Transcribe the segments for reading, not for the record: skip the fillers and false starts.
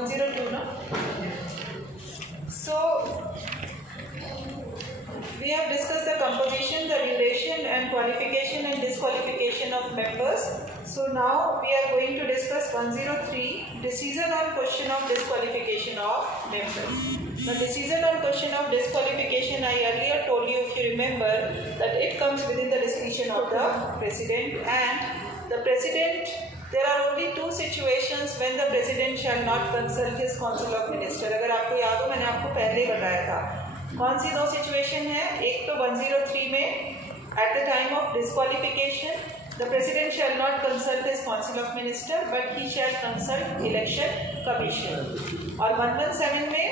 102 now. So we have discussed the composition, the duration and qualification and disqualification of members. So now we are going to discuss 103, decision on question of disqualification of members. The decision on question of disqualification, I earlier told you, if you remember, that it comes within the discretion of the President, and the President, there are only two situations when the President shall not consult his Council of Ministers. अगर आपको याद हो, मैंने आपको पहले ही बताया था कौन सी दो सिचुएशन है. एक तो 103 में at the time of disqualification the President shall not consult his Council of Ministers but he shall consult Election Commission. और 117 में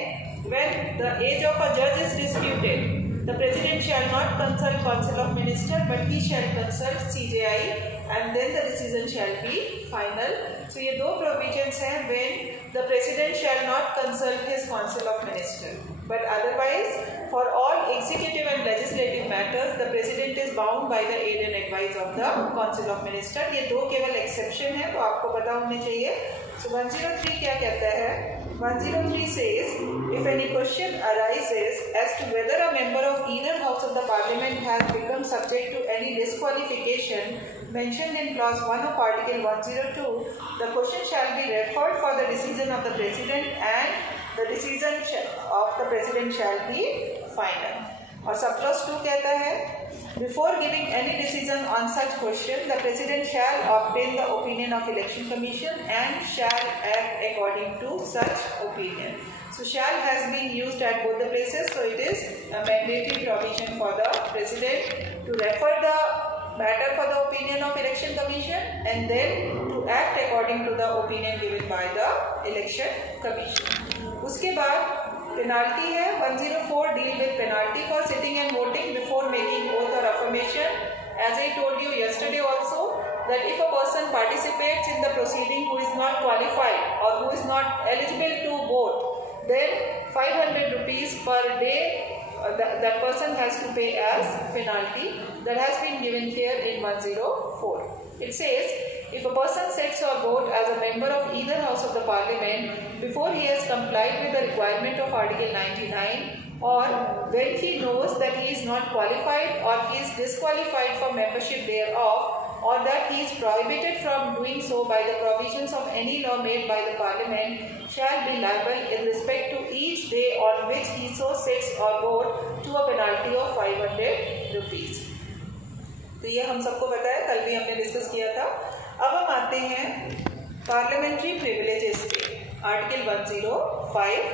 when the age of a judge is disputed, the President shall not consult Council of Ministers but he shall consult CJI and then the decision shall be final. So ये दो provisions हैं when the President shall not consult his Council of Ministers. But otherwise, for all executive and legislative matters, the President is bound by the aid and advice of the Council of Ministers. ये दो केवल exception है, तो आपको पता होने चाहिए. So 103 क्या कहता है? 103 says, if any question arises as to whether a member of either house of the Parliament has become subject to any disqualification mentioned in clause 1 of Article 102, the question shall be referred for the decision of the President and the decision of the President shall be final. और सब clause 2 कहता है, before giving any decision on such question, the President shall obtain the opinion of Election Commission and shall act according to such opinion. So shall has been used at both the places, so it is a mandatory provision for the President to refer the matter for the opinion of Election Commission and then to act according to the opinion given by the Election Commission. उसके बाद penalty है 104 deal with penalty for sitting and voting before making oath or affirmation. As I told you yesterday also, that if a person participates in the proceeding who is not qualified or who is not eligible to vote, then 500 rupees per day that person has to pay as penalty. That has been given here in 104. It says, if a person sits or votes as a member of either house of the Parliament before he has complied with the requirement of Article 99, or when he knows that he is not qualified or he is disqualified for membership thereof, or that he is prohibited from doing so by the provisions of any law made by the Parliament, shall be liable in respect to each day on which he so sits or votes to a penalty of 500 rupees. तो ये हम सबको पता है, कल भी हमने discuss किया था. अब हम आते हैं पार्लियामेंट्री प्रिविलेजेस पे. Article 105,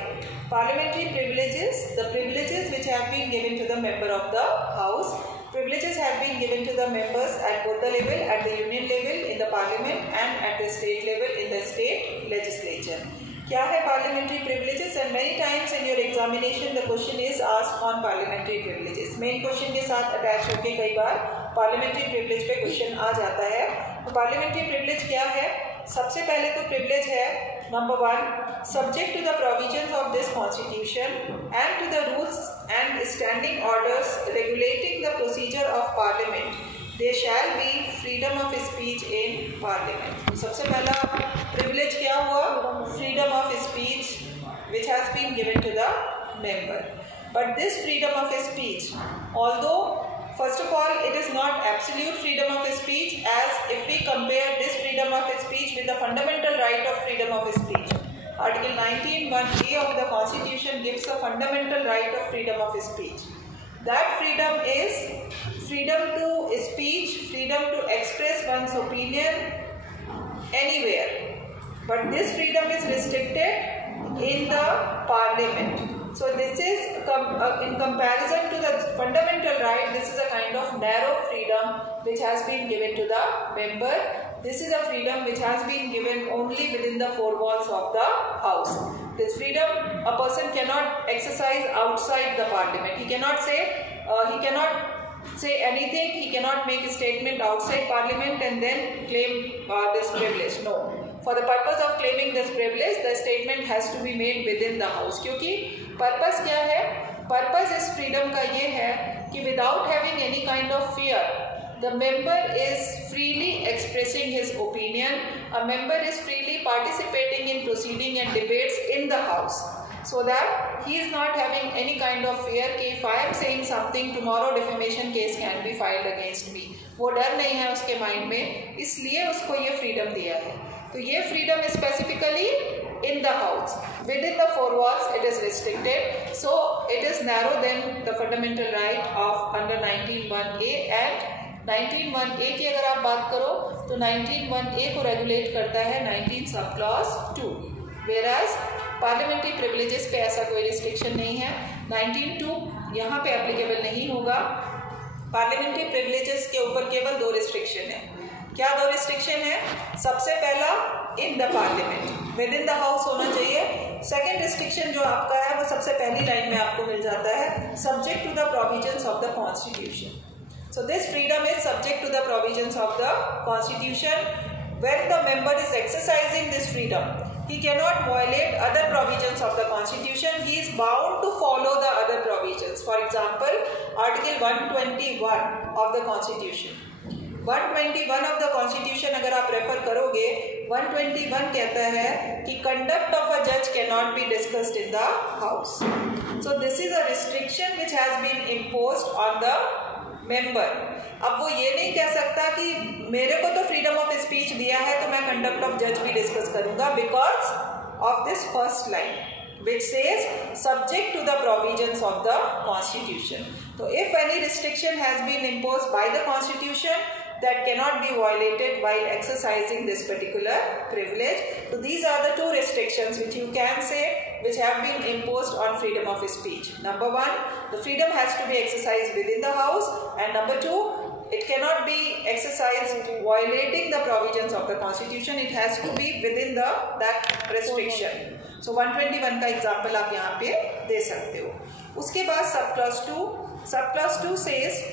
parliamentary privileges, the privileges which have been given to the member of the house. Privileges have been given to the members at both the level, at the union level in the parliament and at the state level in the state legislature. क्या है parliamentary privileges? And many times in your examination the question is asked on parliamentary privileges. Main question के साथ attach होके कई बार parliamentary privilege पे question आ जाता है. तो parliamentary privilege क्या है? सबसे पहले तो privilege है number 1, subject to the provisions of this constitution and to the rules and standing orders regulating the procedure of parliament, there shall be freedom of speech in parliament. सबसे पहला privilege क्या हुआ? Freedom of speech which has been given to the member. But this freedom of speech, although first of all, it is not absolute freedom of speech, as if we compare this freedom of speech with the fundamental right of freedom of speech. Article 19(1)(a) of the Constitution gives a fundamental right of freedom of speech. That freedom is freedom to speech, freedom to express one's opinion anywhere. But this freedom is restricted in the Parliament. So this is in comparison to the fundamental right, this is a kind of narrow freedom which has been given to the member. This is a freedom which has been given only within the four walls of the house. This freedom a person cannot exercise outside the Parliament. He cannot say anything, he cannot make a statement outside Parliament and then claim this privilege. No. For the purpose of claiming this privilege, the statement has to be made within the house. क्योंकि purpose क्या है? Purpose इस freedom का ये है कि without having any kind of fear, the member is freely expressing his opinion. A member is freely participating in proceeding and debates in the house, so that he is not having any kind of fear कि if I am saying something tomorrow defamation case can be filed against me. वो डर नहीं है उसके mind में, इसलिए उसको ये फ्रीडम दिया है. तो ये freedom specifically in the house. Within the four walls it is restricted, so it is narrow than the fundamental right of under 19(1)(a) and 19(1)(a) की अगर आप बात करो तो 19(1)(a) को रेगुलेट करता है 19 सब क्लॉज 2, whereas पार्लियामेंट्री प्रिविलेजेस पे ऐसा कोई रिस्ट्रिक्शन नहीं है. 19(2) यहाँ पे एप्लीकेबल नहीं होगा. पार्लियामेंट्री प्रिविलेजेस के ऊपर केवल 2 रिस्ट्रिक्शन है. क्या 2 रिस्ट्रिक्शन है? सबसे पहला इन the parliament, with in the house होना चाहिए. सेकेंड रिस्ट्रिक्शन जो आपका है वो सबसे पहली लाइन में आपको मिल जाता है, subject to the provisions of the constitution. So this freedom is subject to the provisions of the Constitution. When the member is exercising this freedom, he cannot violate other provisions of the Constitution. He is bound to follow the other provisions. For example, Article 121 of the Constitution. 121 of the Constitution अगर आप refer करोगे, 121 कहता है कि conduct of a judge cannot be discussed in the house. So this is a restriction which has been imposed on the member. अब वो ये नहीं कह सकता कि मेरे को तो फ्रीडम ऑफ स्पीच दिया है तो मैं कंडक्ट ऑफ जज भी डिस्कस करूंगा, because of this first line which says subject to the provisions of the constitution. तो if any restriction has been imposed by the constitution that cannot be violated while exercising this particular privilege. So these are the 2 restrictions which you can say which have been imposed on freedom of speech. Number 1, the freedom has to be exercised within the house, and number 2, it cannot be exercised violating the provisions of the Constitution. It has to be within that restriction. So 121 का example आप यहाँ पे दे सकते हो. उसके बाद sub clause 2 says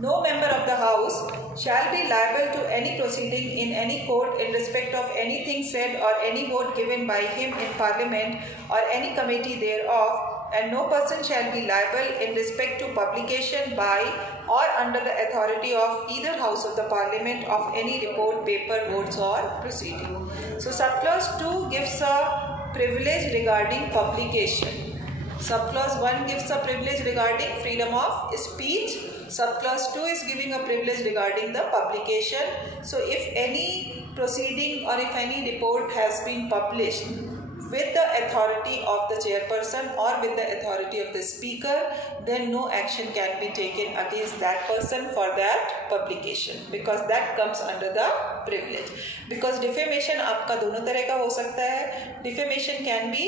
no member of the house shall be liable to any proceeding in any court in respect of anything said or any vote given by him in parliament or any committee thereof, and no person shall be liable in respect to publication by or under the authority of either house of the parliament of any report, paper, votes or proceeding. So subclause 2 gives a privilege regarding publication. Subclause 1 gives a privilege regarding freedom of speech. Subclause 2 is giving a privilege regarding the publication. So if any proceeding or if any report has been published with the authority of the chairperson or with the authority of the speaker, then no action can be taken against that person for that publication, because that comes under the privilege. Because defamation आपका दोनों तरह का हो सकता है. Defamation can be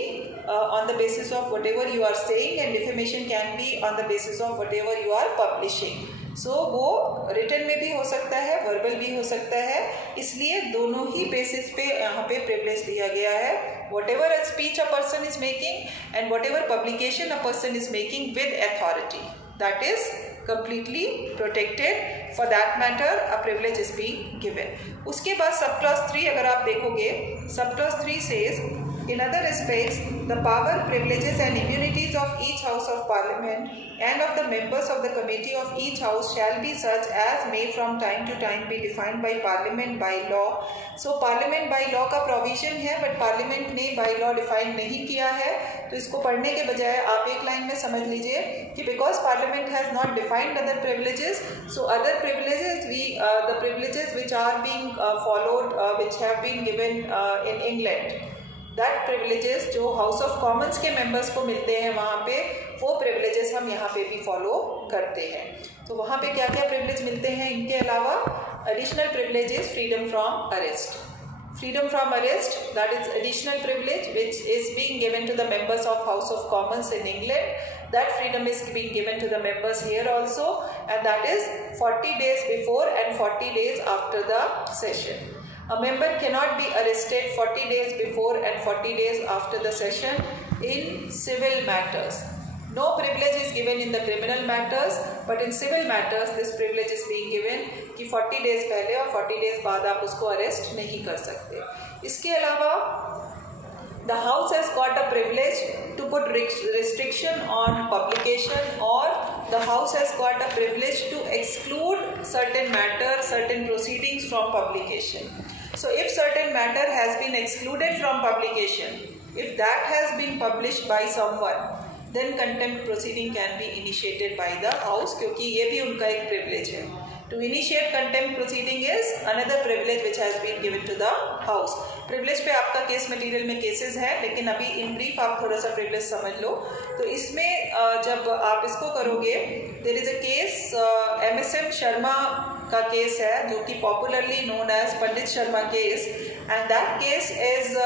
on the basis of whatever you are saying, and defamation can be on the basis of whatever you are publishing. So वो written में भी हो सकता है, वर्बल भी हो सकता है. इसलिए दोनों ही बेसिस पे यहाँ पे प्रिविलेज दिया गया है. Whatever a speech a person is making and whatever publication a person is making with authority, that is completely protected. For that matter, a privilege is being given. उसके बाद subclause 3 अगर आप देखोगे, subclause 3 says, in other respects, the power, privileges and immunities of each house of parliament and of the members of the committee of each house shall be such as may from time to time be defined by parliament by law. So parliament by law का provision है, but parliament ने by law define नहीं किया है. तो इसको पढ़ने के बजाय आप एक लाइन में समझ लीजिए कि because parliament has not defined other privileges, so other privileges the privileges which are being followed, which have been given in England, that privileges जो हाउस ऑफ कॉमन्स के मेंबर्स को मिलते हैं वहाँ पे, वो privileges हम यहाँ पे भी फॉलो करते हैं. तो वहाँ पे क्या क्या privilege मिलते हैं इनके अलावा? additional privilege is freedom from arrest. Freedom from arrest, that is additional privilege which is being given to the members of House of Commons in England. That freedom is being given to the members here also, and that is 40 days before and 40 days after the session. A member cannot be arrested 40 days before and 40 days after the session in civil matters. No privilege is given in the criminal matters, but in civil matters this privilege is being given कि 40 days पहले और 40 days बाद आप उसको arrest नहीं कर सकते. इसके अलावा the house has got a privilege to put restriction on publication, or the house has got a privilege to exclude certain matters, certain proceedings from publication. So if certain matter has been excluded from publication, if that has been published by someone, then contempt proceeding can be initiated by the house, क्योंकि ये भी उनका एक privilege है. To initiate contempt proceeding is another privilege which has been given to the house. Privilege पे आपका case material में cases है, लेकिन अभी इन ब्रीफ आप थोड़ा सा privilege समझ लो. तो इसमें जब आप इसको करोगे, there is a case MSM Sharma का केस है जो कि popularly known as Pandit Sharma case, and that case is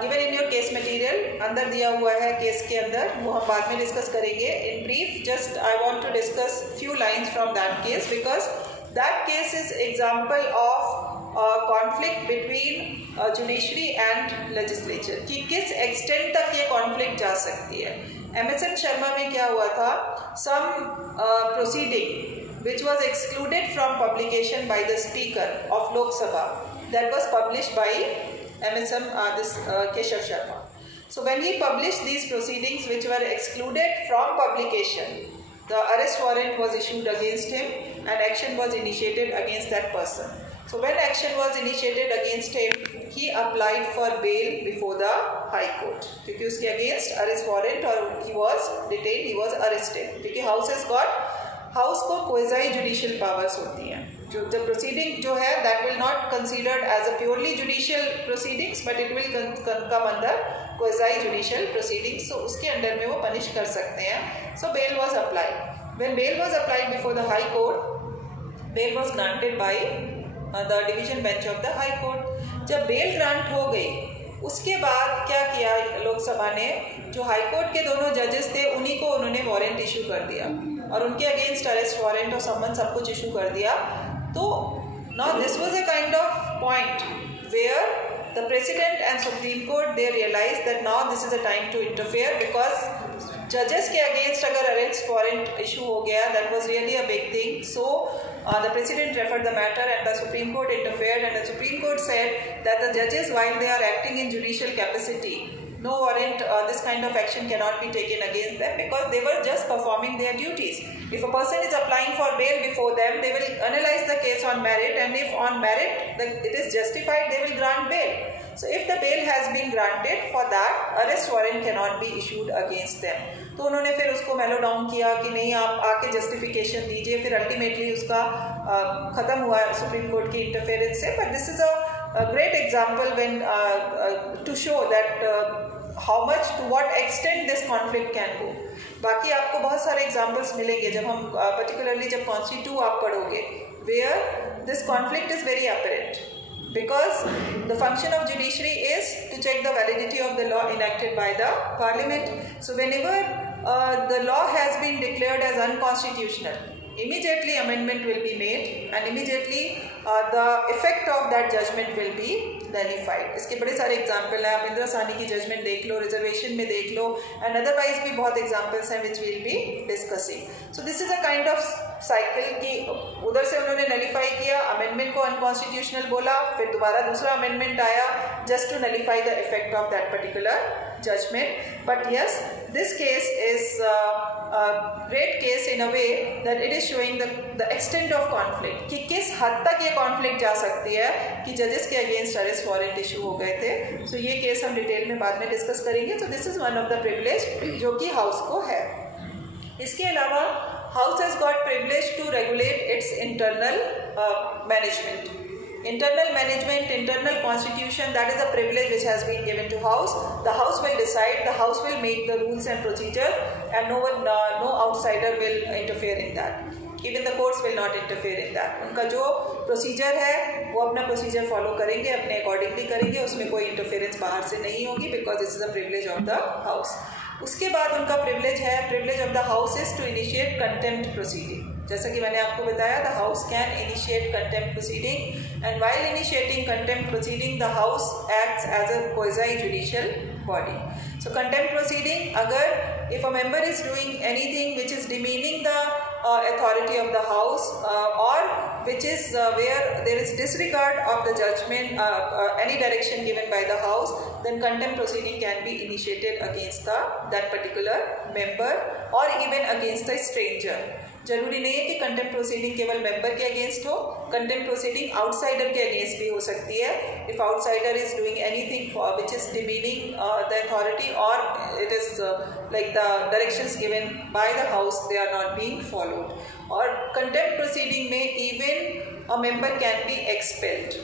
given in your case material. अंदर दिया हुआ है केस के अंदर, वो हम बाद में डिस्कस करेंगे. In brief just I want to discuss few lines from that case, because that case is example of conflict between judiciary and legislature, कि किस एक्सटेंट तक ये कॉन्फ्लिक्ट जा सकती है. MSM शर्मा में क्या हुआ था, सम proceeding which was excluded from publication by the Speaker of Lok Sabha, that was published by MSM Keshav Sharma. So when he published these proceedings which were excluded from publication, the arrest warrant was issued against him and action was initiated against that person. So when action was initiated against him, he applied for bail before the High Court, क्योंकि उसके against arrest warrant और he was detained, he was arrested. क्योंकि house has got, house को क्वेज़ाई judicial powers होती हैं. जो the proceeding जो है that will not considered as a purely judicial proceedings, but it will come under quasi judicial proceedings. So उसके under में वो पनिश कर सकते हैं. So bail was applied. When bail was applied before the high court, bail was granted by the division bench of the high court. जब bail grant हो गई, उसके बाद क्या किया लोकसभा ने, जो हाई कोर्ट के दोनों जजेस थे उन्हीं को उन्होंने वारंट इशू कर दिया और उनके अगेंस्ट अरेस्ट वारंट और समन सब कुछ इशू कर दिया. तो now this was a kind of point where the president and supreme court they realize that now this is a time to interfere, because जजेस के अगेंस्ट अगर अरेस्ट वारंट इशू हो गया, that was really a big thing. So the president referred the matter and the Supreme Court interfered, and the Supreme Court said that the judges, while they are acting in judicial capacity, no warrant, this kind of action cannot be taken against them because they were just performing their duties. If a person is applying for bail before them, they will analyze the case on merit, and if on merit it is justified, they will grant bail. So if the bail has been granted, for that arrest warrant cannot be issued against them. तो उन्होंने फिर उसको मेलो down किया कि नहीं आप आके जस्टिफिकेशन दीजिए. फिर अल्टीमेटली उसका ख़त्म हुआ सुप्रीम कोर्ट की इंटरफेरेंस से. But this is a great example when to show that how much, to what extent this conflict can go. बाकी आपको बहुत सारे एग्जाम्पल्स मिलेंगे जब हम पर्टिकुलरली जब कॉन्स्टिट्यूट आप पढ़ोगे, where this conflict is very apparent, because the function of judiciary is to check the validity of the law enacted by the parliament. So whenever the law has been declared as unconstitutional, immediately amendment will be made and immediately the effect of that judgment will be nullified. इसके बड़े सारे example हैं. आप इंदिरा साहनी की judgement देख लो, reservation में देख लो, and otherwise भी बहुत एग्जाम्पल्स हैं which will be discussing. So this is a kind of cycle की उधर से उन्होंने नलीफाई किया, अमेंडमेंट को अनकॉन्स्टिट्यूशनल बोला, फिर दोबारा दूसरा अमेंडमेंट आया just to nullify the effect of that particular judgment. But yes, this case is a great case in a way that it is showing the extent of conflict, कि किस हद तक ये conflict जा सकती है कि जजेस के अगेंस्ट अरेस्ट वारंट इशू हो गए थे. सो ये केस हम डिटेल में बाद में डिस्कस करेंगे. तो this is one of the privilege जो कि हाउस को है. इसके अलावा house has got privilege to regulate its internal management. Internal management, internal constitution, that is a privilege which has been given to house. The house will decide, the house will make the rules and procedure, and no one, no outsider will interfere in that. Even the courts will not interfere in that. उनका जो procedure है वो अपना procedure follow करेंगे, अपने accordingly करेंगे, उसमें कोई इंटरफेरेंस बाहर से नहीं होगी, because this is a privilege of the house. उसके बाद उनका प्रिविलेज है, privilege of the house is to initiate contempt proceeding. जैसा कि मैंने आपको बताया, the house can initiate contempt proceeding, and while initiating contempt proceeding the house acts as a quasi judicial body. So contempt proceeding, अगर if a member is doing anything which is demeaning the authority of the house or which is where there is disregard of the judgment, any direction given by the house, then contempt proceeding can be initiated against that particular member or even against a stranger. जरूरी नहीं है कि contempt proceeding केवल member के against हो, contempt proceeding outsider के against भी हो सकती है. If outsider is doing anything which is demeaning the authority और it is like the directions given by the house they are not being followed. Or contempt proceeding में even a member can be expelled.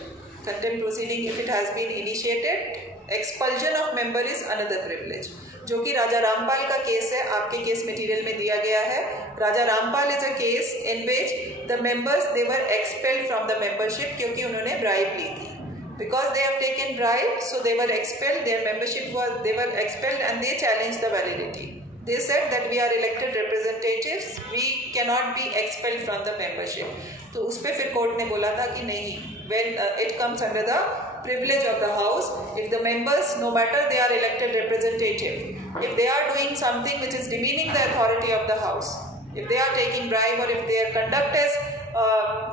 Contempt proceeding if it has been initiated, expulsion of member is another privilege. जो कि राजा रामपाल का case है, आपके case material में दिया गया है. Raja Rampal is a case in which the members they were expelled from the membership क्योंकि उन्होंने ब्राइब ली थी. Because they have taken bribe, so they were expelled. Their membership they were expelled, and they challenged the validity. They said that we are elected representatives, we cannot be expelled from the membership. तो उस पे फिर court ने बोला था कि नहीं, when it comes under the privilege of the house, if the members, no matter they are elected representative, if they are doing something which is demeaning the authority of the house, if they are taking bribe or if their conduct is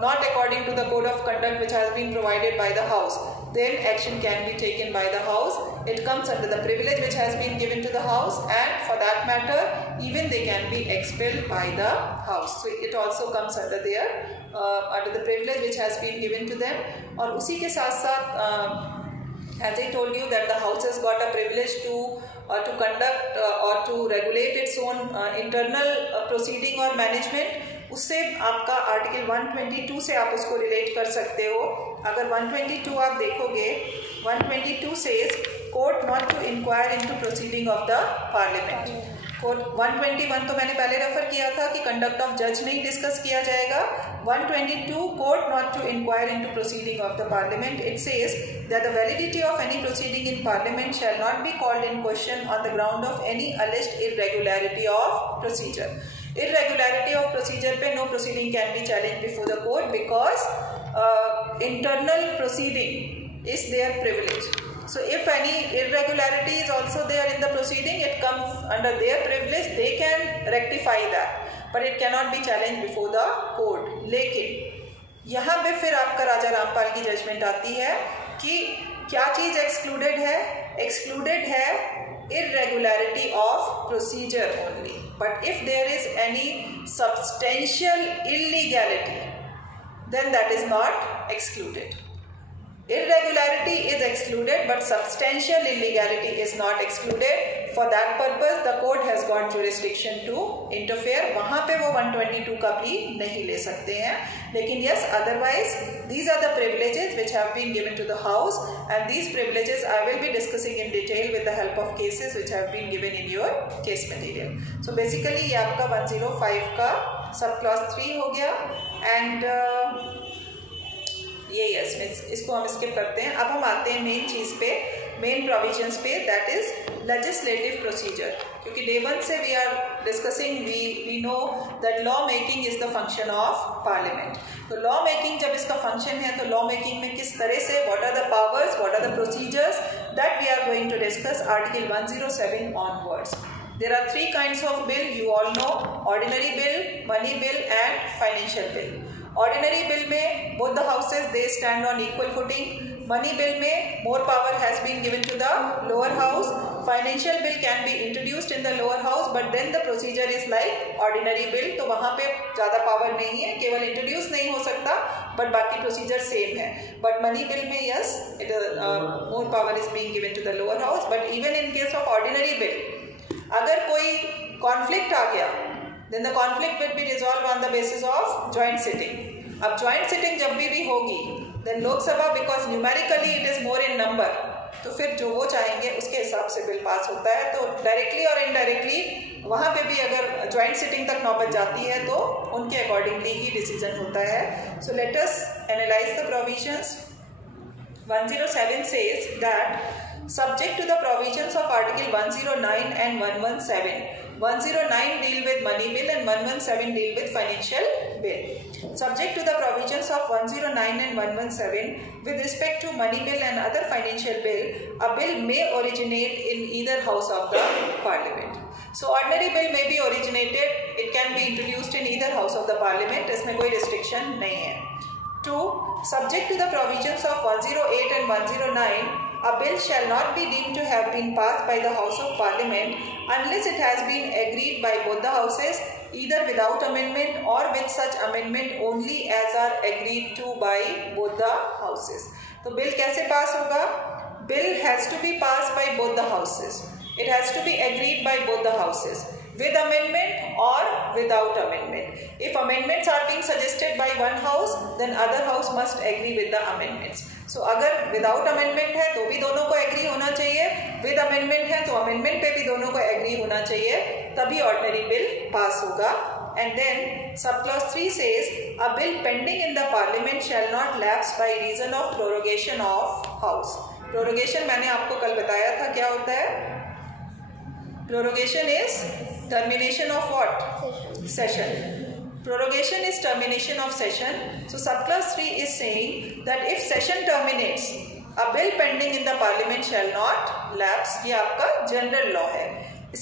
not according to the code of conduct which has been provided by the house, then action can be taken by the house. It comes under the privilege which has been given to the house, and for that matter even they can be expelled by the house. So it also comes under their under the privilege which has been given to them. और उसी के साथ साथ as I told you that the house has got a privilege to conduct or to regulate its own internal proceeding or management. उससे आपका article 122 से आप उसको रिलेट कर सकते हो. अगर 122 आप देखोगे, 122 says court not to inquire into proceeding of the parliament. Court 121 तो मैंने पहले रेफर किया था कि कंडक्ट ऑफ जज नहीं डिस्कस किया जाएगा. 122 court not to inquire into proceeding of the parliament. It says that the validity of any proceeding in parliament shall not be called in question on the ground of any alleged irregularity of procedure. Irregularity of procedure पे no proceeding can be challenged before the court because internal proceeding is their privilege. So if any irregularity is also there in the proceeding, it comes under their privilege. They can rectify that, but it cannot be challenged before the court. लेकिन यहाँ पे फिर आपका राजा रामपाल की judgement आती है कि क्या चीज़ एक्सक्लूडेड है. एक्सक्लूडेड है irregularity of procedure only, but if there is any substantial illegality, then that is not excluded. Irregularity is excluded, but substantial illegality is not excluded. For that purpose, the court has got jurisdiction to interfere. वहाँ पे वो 122 का भी नहीं ले सकते हैं. लेकिन yes, otherwise these are the privileges which have been given to the house, and these privileges I will be discussing in detail with the help of cases which have been given in your case material. So basically ये आपका 105 का सब clause 3 हो गया, and ये yes इसको हम skip करते हैं. अब हम आते हैं मेन चीज़ पे, मेन प्रोविजंस पे, दैट इज लेजिस्लेटिव प्रोसीजर. क्योंकि डे 1 से we are discussing, we know that law making is the function of parliament. तो लॉ मेकिंग जब इसका फंक्शन है तो लॉ मेकिंग में किस तरह से, what are the powers, what are the procedures, that we are going to discuss article 107 onwards. There are 3 kinds of bill, you all know: ordinary bill, money bill and financial bill. Ordinary bill में both the houses they stand on equal footing. Money bill में more power has been given to the lower house. Financial bill can be introduced in the lower house, but then the procedure is like ordinary bill. तो वहाँ पे ज़्यादा power नहीं है, केवल introduce नहीं हो सकता, but बाकी procedure same है. But money bill में yes, more power is being given to the lower house. But even in case of ordinary bill, अगर कोई कॉन्फ्लिक्ट आ गया, then the conflict will be resolved on the basis of joint sitting. अब joint sitting जब भी होगी, then Lok Sabha because numerically it is more in number, तो फिर जो वो चाहेंगे उसके हिसाब से बिल पास होता है. तो डायरेक्टली और इनडायरेक्टली वहाँ पे भी अगर जॉइंट सिटिंग तक नौबत जाती है तो उनके अकॉर्डिंगली ही डिसीजन होता है. So let us analyse the provisions. 107 says that subject to the provisions of article 109 and 117. 109 deal with money bill and 117 deal with financial bill. Subject to the provisions of 109 and 117 with respect to money bill and other financial bill, a bill may originate in either house of the parliament. So ordinary bill may be originated, it can be introduced in either house of the parliament. इसमें कोई restriction नहीं है. 2. Subject to the provisions of 108 and 109, a bill shall not be deemed to have been passed by the House of Parliament unless it has been agreed by both the houses, either without amendment or with such amendment only as are agreed to by both the houses. तो bill कैसे pass होगा? Bill has to be passed by both the houses. It has to be agreed by both the houses, with amendment or without amendment. If amendments are being suggested by one house, then other house must agree with the amendments. So अगर without amendment है तो भी दोनों को agree होना चाहिए, with amendment है तो amendment पे भी दोनों को agree होना चाहिए, तभी ordinary bill pass होगा. And then subclause 3 says a bill pending in the parliament shall not lapse by reason of prorogation of house. Prorogation मैंने आपको कल बताया था क्या होता है. Prorogation is termination of what? Session. Prorogation is termination of session. So subclause 3 is saying that if session terminates, a bill pending in the parliament shall not lapse. ये आपका general law है.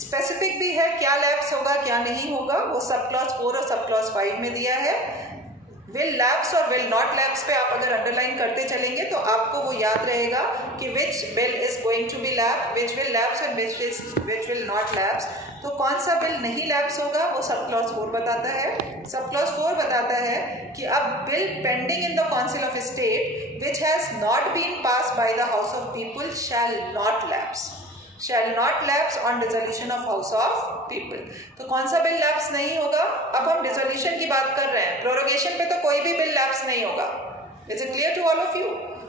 Specific भी है क्या lapse होगा क्या नहीं होगा, वो subclause 4 और subclause 5 में दिया है. Will lapse और will not lapse पे आप अगर underline करते चलेंगे तो आपको वो याद रहेगा कि which bill is going to be lapse, which will lapse and which will not lapse. तो कौन सा बिल नहीं लैप्स होगा वो सब क्लॉज 4 बताता है. सब क्लॉज 4 बताता है कि अब bill pending in the council of state which has not been pass by the house of people shall not lapse on dissolution of house of people. तो कौन सा बिल लैप्स नहीं होगा? अब हम डिसोल्यूशन की बात कर रहे हैं, प्रोरोगेशन पे तो कोई भी बिल लैप्स नहीं होगा. Is it clear to all of you?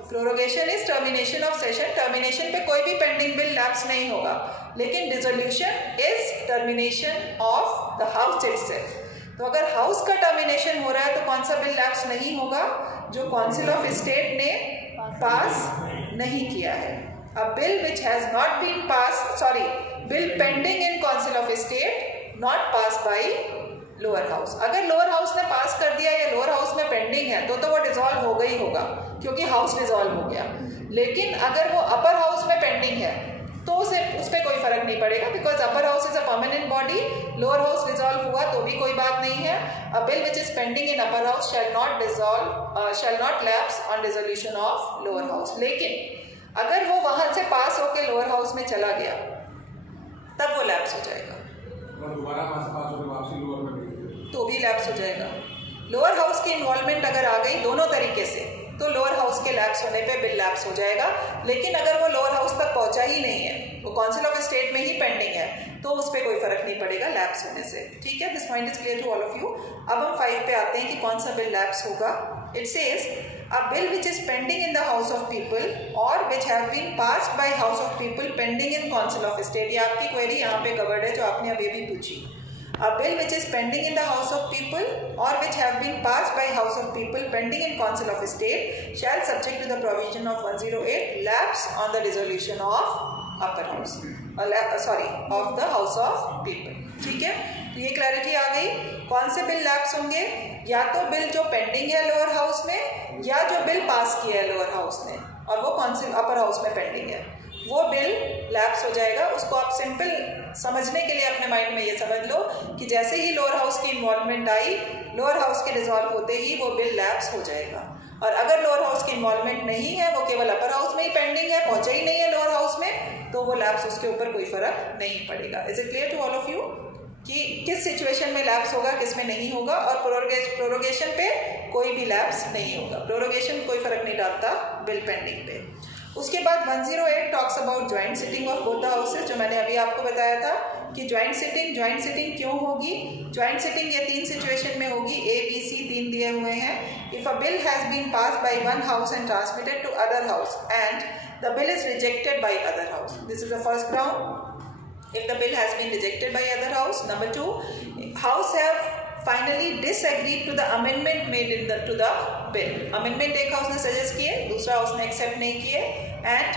Prorogation is termination of session. Termination पे कोई भी पेंडिंग बिल लैप्स नहीं होगा, लेकिन dissolution is termination of the house itself. तो अगर हाउस का टर्मिनेशन हो रहा है तो कौन सा बिल लैप्स नहीं होगा? जो काउंसिल ऑफ स्टेट ने पास नहीं किया है. A bill which has not been pass, sorry, bill pending in council of state not pass by lower house. अगर लोअर हाउस ने पास कर दिया या लोअर हाउस में पेंडिंग है तो वो डिसॉल्व होगा ही होगा, क्योंकि हाउस डिसॉल्व हो गया. लेकिन अगर वो अपर हाउस में पेंडिंग है तो उस पर कोई फर्क नहीं पड़ेगा, because upper house is a permanent body. Lower house dissolve हुआ तो भी कोई बात नहीं है. A bill which is pending in upper house shell not lapse on dissolution of lower house. लेकिन अगर वो वहां से पास होकर लोअर हाउस में चला गया तब वो लैप्स हो जाएगा, तो भी लैप्स हो जाएगा. लोअर हाउस की इन्वॉल्वमेंट अगर आ गई दोनों तरीके से तो लोअर हाउस के लैप्स होने पे बिल लैप्स हो जाएगा. लेकिन अगर वो लोअर हाउस तक पहुंचा ही नहीं है, वो काउंसिल ऑफ स्टेट में ही पेंडिंग है, तो उस पर कोई फर्क नहीं पड़ेगा लैप्स होने से. ठीक है, this point is clear to all of you. अब हम 5 पे आते हैं कि कौन सा बिल लैप्स होगा. It says a bill which is pending in the house of people और which have been passed by house of people pending in council of state. ये आपकी क्वेरी यहाँ पे कवर्ड है जो आपने अभी भी पूछी. A bill which is pending in the house of people or which have been passed by house of people pending in council of state shall subject to the provision of 108 lapse on the dissolution of upper house, of the house of people. ठीक है, तो ये clarity आ गई. कौन से bill lapse होंगे? या तो बिल जो पेंडिंग है लोअर हाउस में, या जो बिल पास किया है लोअर हाउस ने और वो काउंसिल अपर हाउस में पेंडिंग है, वो बिल लैप्स हो जाएगा. उसको आप सिंपल समझने के लिए अपने माइंड में ये समझ लो कि जैसे ही लोअर हाउस की इन्वॉल्वमेंट आई, लोअर हाउस के डिसॉल्व होते ही वो बिल लैप्स हो जाएगा. और अगर लोअर हाउस की इन्वॉल्वमेंट नहीं है, वो केवल अपर हाउस में ही पेंडिंग है, पहुंचा ही नहीं है लोअर हाउस में, तो वो लैप्स उसके ऊपर कोई फर्क नहीं पड़ेगा. Is it clear to all of you कि किस सिचुएशन में लैप्स होगा, किस में नहीं होगा? और प्रोरोगेशन पे कोई भी लैप्स नहीं होगा. प्रोरोगेशन कोई फर्क नहीं डालता बिल पेंडिंग पे. उसके बाद 108 talks about joint sitting of both the houses, जो मैंने अभी आपको बताया था कि ज्वाइंट सिटिंग क्यों होगी. ज्वाइंट सिटिंग ये 3 सिचुएशन में होगी. A, B, C 3 दिए हुए हैं. If a bill has been pass by one house and transmitted to other house and the bill is rejected by other house, this is the first ground. If the bill has been rejected by other house. Number 2, house have finally disagreed to the amendment made to the bill. Amendment एक house ने suggest किए, दूसरा house ने accept नहीं किए, and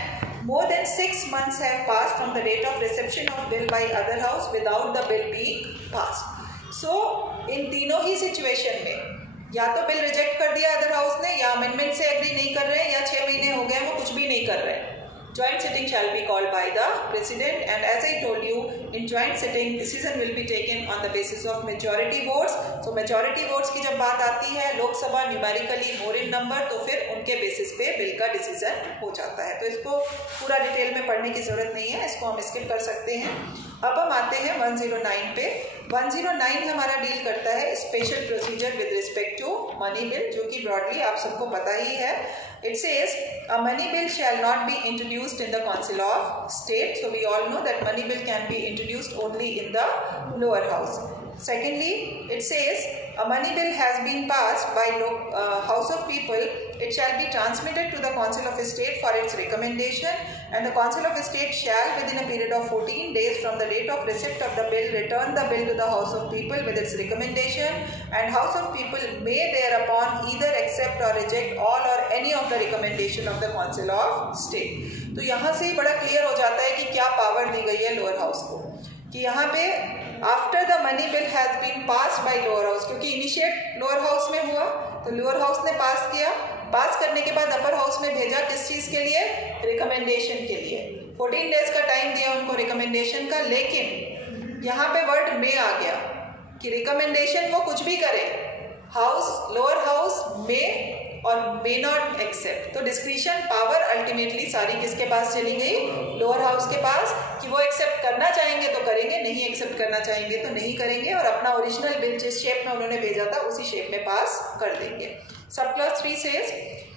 more than 6 months have passed from the date of reception of bill by other house without the bill being passed. So इन तीनों ही situation में या तो बिल रिजेक्ट कर दिया अदर हाउस ने, या अमेंडमेंट से एग्री नहीं कर रहे हैं, या 6 महीने हो गए वो कुछ भी नहीं कर रहे हैं. Joint sitting shall be called by the President, and as I told you, in joint sitting decision will be taken on the basis of majority votes. So majority votes की जब बात आती है लोकसभा न्यूमेरिकली मोर इन नंबर, तो फिर उनके basis पे bill का डिसीजन हो जाता है। तो इसको पूरा डिटेल में पढ़ने की जरूरत नहीं है, इसको हम स्किप कर सकते हैं। अब हम आते हैं 109 पे। 109 हमारा डील करता है special procedure with respect to money bill, जो कि ब्रॉडली आप सबको पता ही है। It says a money bill shall not be introduced in the Council of State. So we all know that money bill can be introduced only in the lower house. Secondly, it says a money bill has been passed by House of People. It shall be transmitted to the Council of State for its recommendation, and the Council of State shall, within a period of 14 days from the date of receipt of the bill, return the bill to the House of People with its recommendation, and House of People may thereupon either accept or reject all or any of the recommendation of the Council of State. तो यहाँ से ही बड़ा clear हो जाता है कि क्या power दी गई है लोअर हाउस को, कि यहाँ पे after the money bill has been pass by lower house, क्योंकि इनिशिएट लोअर हाउस में हुआ, तो लोअर हाउस ने पास किया, पास करने के बाद अपर हाउस में भेजा किस चीज के लिए, रिकमेंडेशन के लिए। 14 डेज का टाइम दिया उनको रिकमेंडेशन का, लेकिन यहाँ पे वर्ड में आ गया कि रिकमेंडेशन वो कुछ भी करे, हाउस लोअर हाउस में और मे नॉट एक्सेप्ट। तो डिस्क्रिशन पावर अल्टीमेटली सारी किसके पास चली गई, लोअर हाउस के पास, कि वो एक्सेप्ट करना चाहेंगे तो करेंगे, नहीं एक्सेप्ट करना चाहेंगे तो नहीं करेंगे, और अपना ओरिजिनल बिल जिस शेप में उन्होंने भेजा था उसी शेप में पास कर देंगे। सब clause 3 says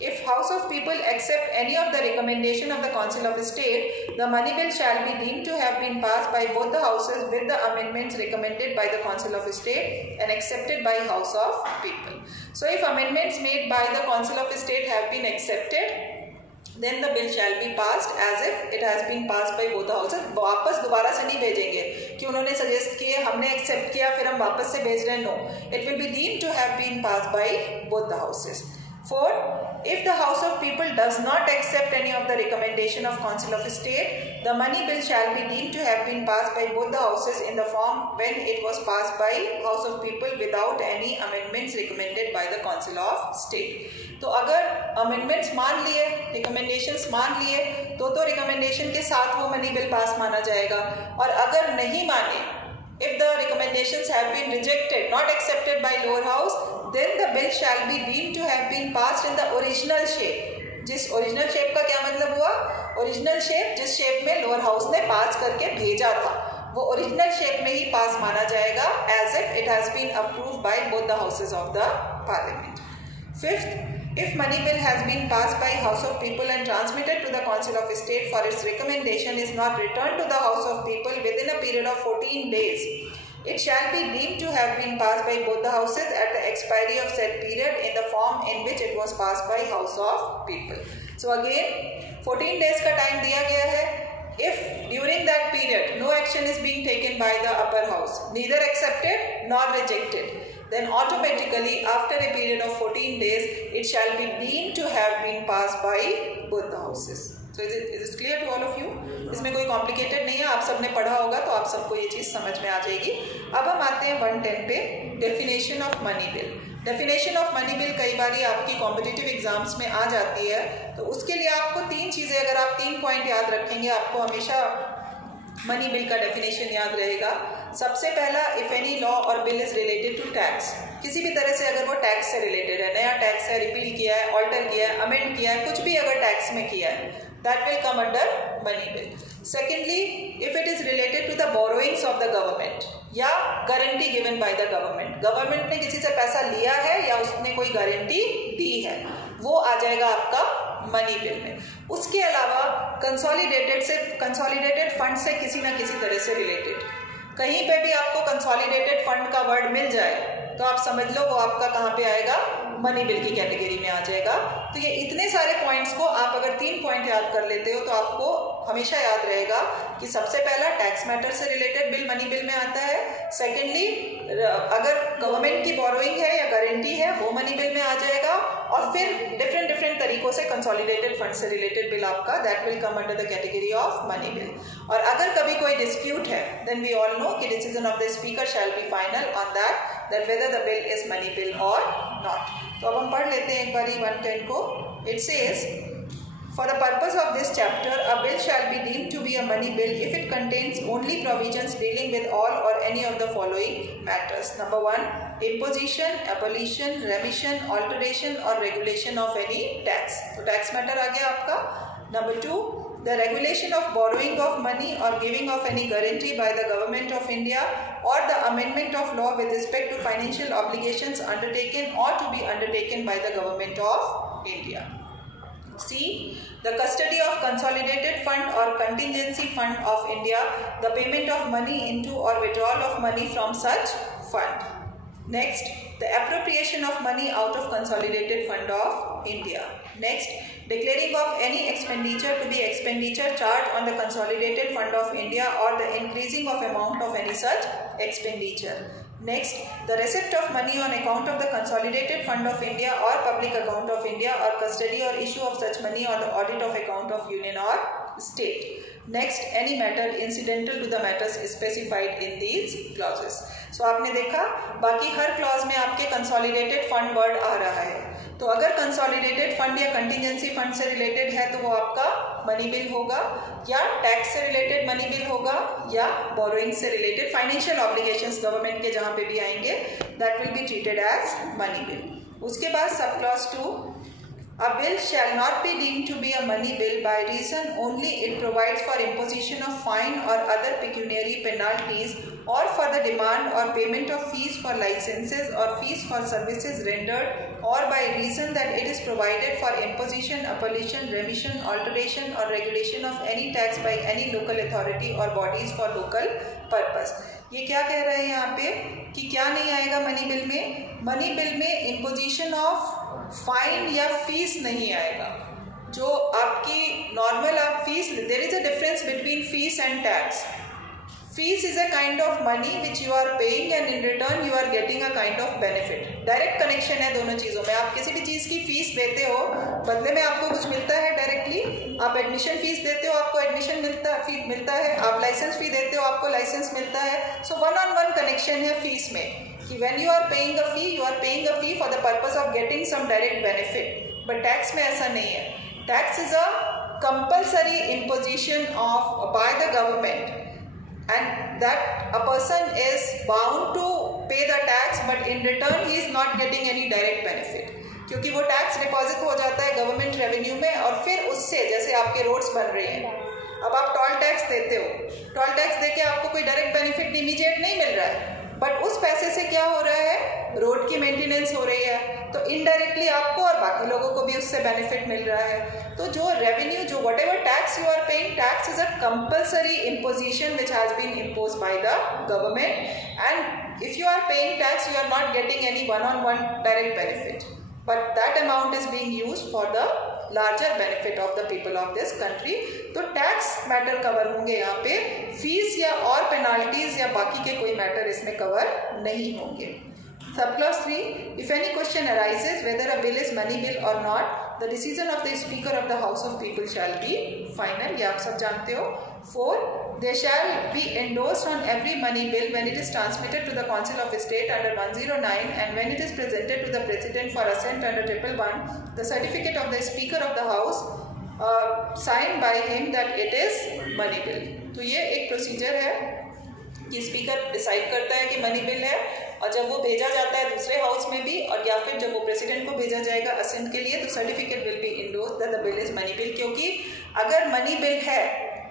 if House of People accept any of the recommendation of the Council of State, the money bill shall be deemed to have been passed by both the houses with the amendments recommended by the Council of State and accepted by House of People. So if amendments made by the Council of State have been accepted, then the bill shall be passed as if it has been passed by both the houses. वापस दोबारा से नहीं भेजेंगे कि उन्होंने suggest किए, हमने accept किया, फिर हम वापस से भेज रहे हैं, no, it will be deemed to have been passed by both the houses. 4. If the House of People does not accept any of the recommendation of Council of State, the money bill shall be deemed to have been passed by both the houses in the form when it was passed by House of People without any amendments recommended by the Council of State. तो अगर amendments मान लिए, recommendations मान लिए, तो recommendation के साथ वो मनी बिल पास माना जाएगा, और अगर नहीं माने, if the recommendations have been rejected, not accepted by lower house, then the bill shall be deemed to have been passed in the original shape. जिस ओरिजिनल शेप का क्या मतलब हुआ, ओरिजिनल शेप जिस शेप में लोअर हाउस ने पास करके भेजा था, वो ओरिजिनल शेप में ही पास माना जाएगा, as if it has been approved by both the houses of the parliament. 5th, if money bill has been passed by House of People and transmitted to the Council of State for its recommendation is not returned to the House of People within a period of 14 days, it shall be deemed to have been passed by both the houses at the expiry of said period in the form in which it was passed by House of People. So again 14 days का time दिया गया है. If during that period no action is being taken by the upper house, neither accepted nor rejected, then automatically after a period of 14 days it shall be deemed to have been passed by both the houses. So is it clear to all of you? इसमें कोई complicated नहीं है, आप सबने पढ़ा होगा तो आप सबको ये चीज़ समझ में आ जाएगी. अब हम आते हैं 110 पे, definition of money bill. Definition of money bill कई बार आपकी कॉम्पिटिटिव एग्जाम्स में आ जाती है, तो उसके लिए आपको 3 चीज़ें, अगर आप 3 पॉइंट याद रखेंगे आपको हमेशा मनी बिल का डेफिनेशन याद रहेगा. सबसे पहला, इफ एनी लॉ और bill is related to tax, किसी भी तरह से अगर वो टैक्स से रिलेटेड है, नया टैक्स है, रिपील किया है, ऑल्टर किया है, अमेंड किया है, कुछ भी अगर टैक्स में किया है, that will come under money bill. Secondly, if it is related to the borrowings of the government या guarantee given by the government, government ने किसी से पैसा लिया है या उसने कोई गारंटी दी है, वो आ जाएगा आपका मनी बिल में. उसके अलावा कंसोलिडेटेड फंड से किसी ना किसी तरह से रिलेटेड, कहीं पे भी आपको कंसोलिडेटेड फंड का वर्ड मिल जाए तो आप समझ लो वो आपका कहाँ पे आएगा, मनी बिल की कैटेगरी में आ जाएगा. तो ये इतने सारे पॉइंट्स को आप अगर 3 पॉइंट याद कर लेते हो तो आपको हमेशा याद रहेगा कि सबसे पहला टैक्स मैटर से रिलेटेड बिल मनी बिल में आता है. सेकेंडली, अगर गवर्नमेंट की बोरोइंग है या गारंटी है वो मनी बिल में आ जाएगा. और फिर डिफरेंट तरीकों से कंसोलिडेटेड फंड से रिलेटेड बिल आपका, that will come under the category of money bill. और अगर कभी कोई डिस्प्यूट है, देन वी ऑल नो कि decision of the speaker shell be final on that whether the bill is money bill और not. तो अब हम पढ़ लेते हैं एक बारी 110 को. It says For the purpose of this chapter, a bill shall be deemed to be a money bill if it contains only provisions dealing with all or any of the following matters. Number 1, imposition, abolition, remission, alteration or regulation of any tax. तो tax matter आ गया आपका. Number 2, the regulation of borrowing of money or giving of any guarantee by the government of India or the amendment of law with respect to financial obligations undertaken or to be undertaken by the government of India. C, the custody of consolidated fund or contingency fund of India, the payment of money into or withdrawal of money from such fund. Next, the appropriation of money out of consolidated fund of India. Next, declaring of any expenditure to be expenditure charged on the consolidated fund of India or the increasing of amount of any such expenditure. Next, the receipt of money on account of the consolidated fund of India or public account of India or custody or issue of such money or the audit of account of union or state. Next, any matter incidental to the matters specified in these clauses. So आपने देखा बाकी हर clause में आपके consolidated fund word आ रहा है. तो अगर consolidated fund या कंटिजेंसी फंड से रिलेटेड है तो वो आपका मनी बिल होगा, या टैक्स से रिलेटेड मनी बिल होगा, या बोरोइंग से रिलेटेड फाइनेंशियल ऑब्लिगेशंस गवर्नमेंट के जहां पे भी आएंगे that will be treated as money bill. उसके बाद sub clause 2, a bill shall not be deemed to be a money bill by reason only it provides for imposition of fine or other pecuniary penalties or for the demand or payment of fees for licenses or fees for services rendered, or by reason that it is provided for imposition, abolition, remission, alteration or regulation of any tax by any local authority or bodies for local purpose. ये क्या कह रहे हैं यहाँ पे कि क्या नहीं आएगा मनी बिल में? मनी बिल में इम्पोजिशन ऑफ फाइन या फीस नहीं आएगा. जो आपकी नॉर्मल आप fees, there is a difference between fees and tax. Fees is a kind of money which you are paying and in return you are getting a kind of benefit. Direct connection है दोनों चीज़ों में. आप किसी भी चीज़ की fees देते हो, बदले में आपको कुछ मिलता है डायरेक्टली. आप एडमिशन फीस देते हो, आपको एडमिशन मिलता है. आप लाइसेंस फी देते हो, आपको लाइसेंस मिलता है. So one on one connection है फीस में कि when you are paying a fee, you are paying a fee for the purpose of getting some direct benefit. But tax में ऐसा नहीं है. Tax is a compulsory imposition of by the government, and that a person is bound to pay the tax, but in return he is not getting any direct benefit. क्योंकि वो tax deposit हो जाता है government revenue में, और फिर उससे जैसे आपके रोड्स बन रहे हैं, अब आप टोल टैक्स देते हो, टोल टैक्स देके आपको कोई डायरेक्ट बेनिफिट इमीडिएट नहीं मिल रहा है, बट उस पैसे से क्या हो रहा है? रोड की मेंटेनेंस हो रही है. तो इनडायरेक्टली आपको और बाकी लोगों को भी उससे बेनिफिट मिल रहा है. तो जो रेवेन्यू, जो whatever tax you are paying, tax is a compulsory imposition which has been impose by the government, and if you are paying tax you are not getting any one on one direct benefit, but that amount is being used for the larger benefit of the people of this country. तो tax matter cover होंगे यहाँ पे, fees या और penalties या बाकी के कोई मैटर इसमें कवर नहीं होंगे. Sub clause 3, if any question arises whether a bill is money bill और not, the decision of the speaker of the house of people shall be final. ये आप सब जानते हो. 4, they shall be endorsed on every money bill when it is transmitted to the Council of State under 109, and when it is presented to the President for assent under 111, the certificate of the Speaker of the House signed by him that it is money bill. तो ये एक procedure है कि speaker decide करता है कि money bill है, और जब वो भेजा जाता है दूसरे हाउस में भी, और या फिर जब वो प्रेसिडेंट को भेजा जाएगा असेंट के लिए, तो certificate will be endorsed that the bill is money bill. क्योंकि अगर मनी बिल है,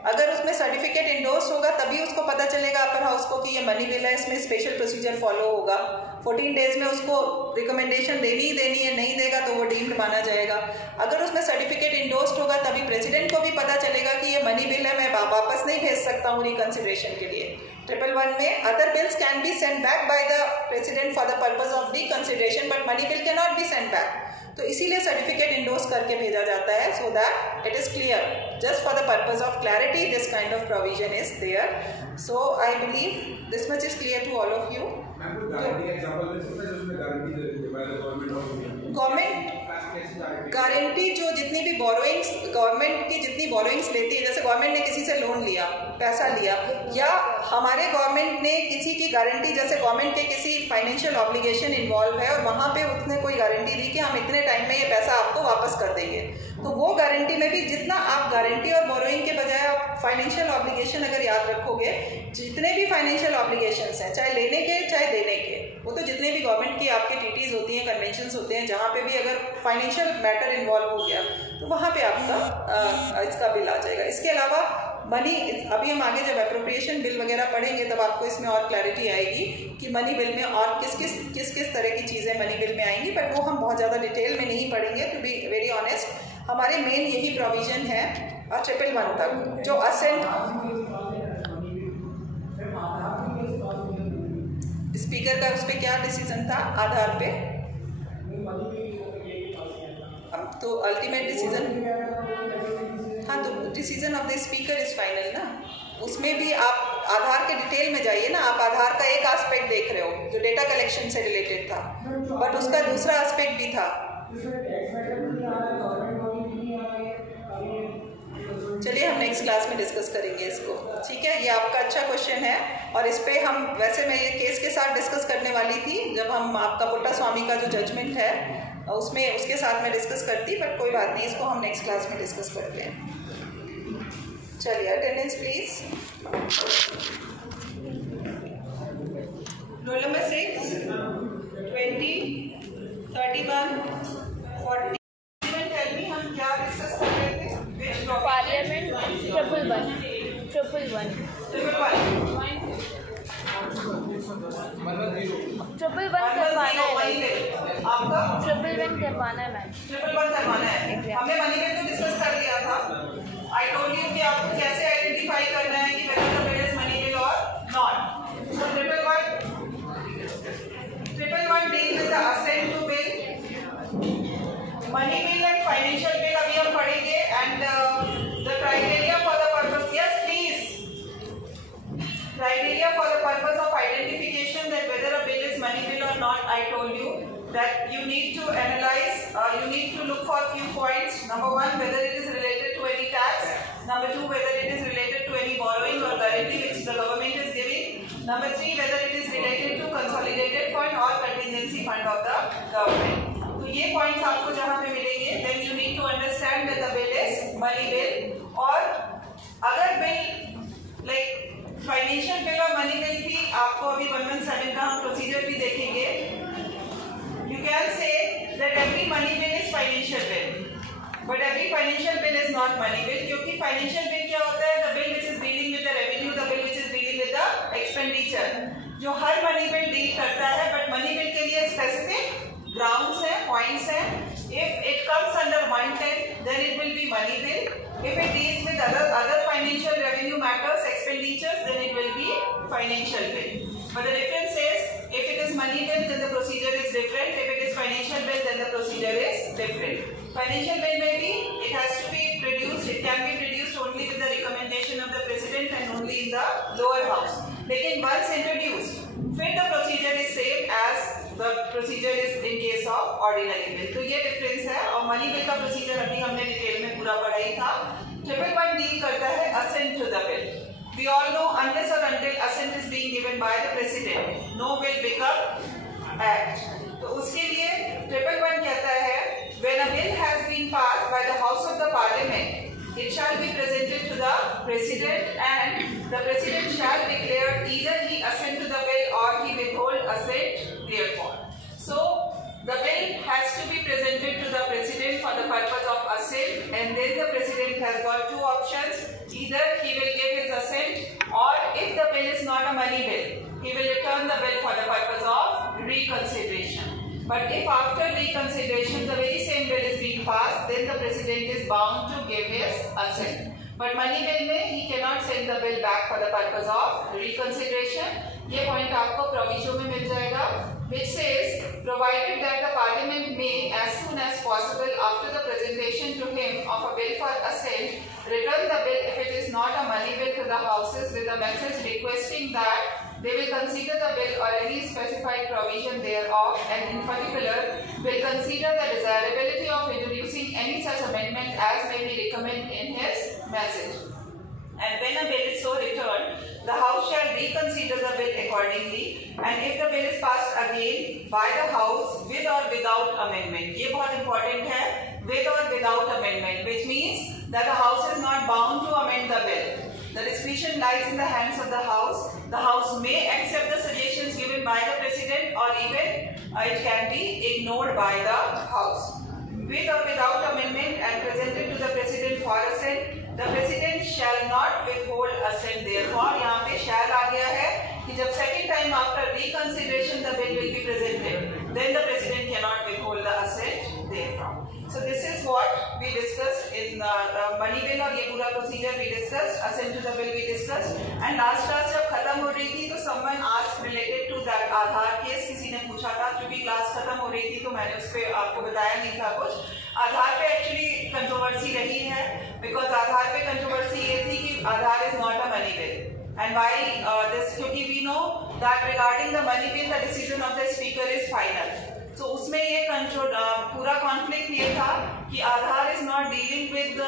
अगर उसमें सर्टिफिकेट इंडोर्स होगा तभी उसको पता चलेगा अपर हाउस को कि ये मनी बिल है. इसमें स्पेशल प्रोसीजर फॉलो होगा. 14 डेज में उसको रिकमेंडेशन देनी ही देनी है, नहीं देगा तो वो डीम्ड माना जाएगा. अगर उसमें सर्टिफिकेट इंडोर्स्ड होगा तभी प्रेसिडेंट को भी पता चलेगा कि ये मनी बिल है, मैं वापस नहीं भेज सकता हूँ रिकंसिडरेशन के लिए. 111 में other bills can be send back by the president for the purpose of reconsideration, but money bill can not be send back. तो इसीलिए सर्टिफिकेट इंडोर्स करके भेजा जाता है, so that it is clear. Just for the purpose of clarity this kind of provision is there. So I believe this much is clear to all of you. Government guarantee, जो जितनी भी borrowings government की जितनी borrowings लेती है, जैसे government ने किसी से लोन लिया, पैसा लिया, या हमारे गवर्नमेंट ने किसी की गारंटी, जैसे गवर्नमेंट के किसी फाइनेंशियल ऑब्लिगेशन इन्वॉल्व है और वहाँ पे उसने कोई गारंटी दी कि हम इतने टाइम में ये पैसा आपको वापस कर देंगे, तो वो गारंटी में भी जितना आप गारंटी और बोरोइंग के बजाय आप फाइनेंशियल ऑब्लिगेशन अगर याद रखोगे, जितने भी फाइनेंशियल ऑब्लिगेशंस हैं, चाहे लेने के चाहे देने के, वो तो जितने भी गवर्नमेंट की आपके टीटीज होती हैं, कन्वेंशंस होते हैं, जहाँ पे भी अगर फाइनेंशियल मैटर इन्वॉल्व हो गया तो वहाँ पे आपका इसका बिल आ जाएगा। इसके अलावा मनी, अभी हम आगे जब एप्रोप्रिएशन बिल वगैरह पढ़ेंगे तब आपको इसमें और क्लैरिटी आएगी कि मनी बिल में और किस किस तरह की चीज़ें मनी बिल में आएंगी, बट वो हम बहुत ज़्यादा डिटेल में नहीं पढ़ेंगे। टू बी वेरी ऑनेस्ट, हमारे मेन यही प्रोविजन है 111 तक, जो असेंट स्पीकर का उस पर क्या डिसीजन था आधार पे, तो अल्टीमेट डिसीजन, हाँ तो decision of the speaker is final ना। उसमें भी आप आधार के डिटेल में जाइए ना, आप आधार का एक एस्पेक्ट देख रहे हो जो डेटा कलेक्शन से रिलेटेड था, बट उसका दूसरा एस्पेक्ट भी था। चलिए हम नेक्स्ट क्लास में डिस्कस करेंगे इसको, ठीक है। ये आपका अच्छा क्वेश्चन है और इस पे हम, वैसे मैं ये केस के साथ डिस्कस करने वाली थी जब हम आपका पुट्टा स्वामी का जो जजमेंट है उसमें उसके साथ में डिस्कस करती, बट कोई बात नहीं, इसको हम नेक्स्ट क्लास में डिस्कस करते हैं। चलिए attendance please. Roll number 6, 20, 31, 40। Tell me हम क्या डिस्कस कर रहे थे? पार्लियामेंट 111 करवाना है, आपका 111 करवाना है मैम, 111 करवाना है। हमने मनी बिल तो डिस्कस कर लिया था। आई टोल्ड यू कि आपको कैसे आइडेंटिफाई करना है कि whether the bill is money bill or not. So 111 deal with the assent to bill, money bill and financial bill अभी हम पढ़ेंगे, and the criteria for the purpose, yes please, criteria for the purpose of identification that whether a bill is money bill or not. I told you that you need to analyze, you need to look for few points. Number 1, whether it is related to any tax. Number 2, whether it is related to any borrowing or guarantee which the government is giving. Number 3, whether it is related to consolidated fund or contingency fund of the government. तो ये points आपको जहाँ पे मिलेंगे, then you need to understand that the bill is money bill. और अगर bill like financial bill और money bill भी आपको अभी 117 का हम प्रोसीजर भी देखेंगे। You can say that every money bill is financial bill, but every financial bill is not money bill, क्योंकि financial bill क्या होता है? The bill which is dealing with the revenue, the bill which is dealing with the expenditure, जो हर money bill deal करता है, but money bill के लिए specific grounds है, points है। If it comes under 110, then it will be money bill. If it deals with other financial revenue matters, expenditures, then it will be financial bill. But the difference is, if it is money bill, then the procedure is different. If it is financial bill, then the procedure is different. Financial bill may be, it has to be produced, it can be produced only with the recommendation of the president and only in the lower house. लेकिन once introduced, फिर the procedure is same as the procedure is in case of ordinary bill. तो ये difference है। और money bill का procedure अभी हमने detail में पूरा पढ़ा ही था। 111 डील करता है assent to the bill. We all know unless or until assent is being given by the president, no bill become act. तो उसके लिए 111 कहता है, when a bill has been passed by the House of the Parliament, it shall be presented to the president, and the president shall declare either he assent to the bill or he withhold assent therefore. So the bill has to be presented to the president for the purpose of assent, and then the president has got two options. Either he will give his assent, or if the bill is not a money bill, he will return the bill for the purpose of reconsideration. But if after reconsideration the very same bill is being passed, then the president is bound to give his assent. But money bill में he cannot send the bill back for the purpose of reconsideration. ये point आपको proviso में मिल जाएगा, which says provided that the parliament may as soon as possible after the presentation to him of a bill for assent return the bill if it is not a money bill to the houses with a message requesting that they will consider the bill or any specified provision thereof, and in particular will consider the desirability of introducing any such amendment as may be recommended in his message. And when a bill is so returned, the House shall reconsider the bill accordingly, and if the bill is passed again by the House with or without amendment. ये बहुत important है, with or without amendment, which means that the House is not bound to amend the bill. The discretion lies in the hands of the House. The House may accept the suggestions given by the President, or even it can be ignored by the House. With or without amendment and presented to the President for assent, the President shall not withhold assent therefore. यहाँ पे shall आ गया है कि जब second time after reconsideration the bill will be presented, then the President cannot withhold the assent therefrom. So this is what we discussed in money bill, और ये पूरा procedure we discussed, assent to the bill we discussed, and last class जब खत्म हो रही थी तो someone asked related to that Aadhaar case, किसी ने पूछा था, क्योंकि क्लास खत्म हो रही थी तो मैंने उस पर आपको बताया नहीं था कुछ. आधार पे एक्चुअली कंट्रोवर्सी रही है, बिकॉज आधार पे कंट्रोवर्सी ये थी कि Aadhaar is not a money bill. And why this, क्योंकि we know that regarding the money bill the decision of the speaker is final. तो उसमें ये पूरा कॉन्फ्लिक्ट ये था कि Aadhaar is not dealing with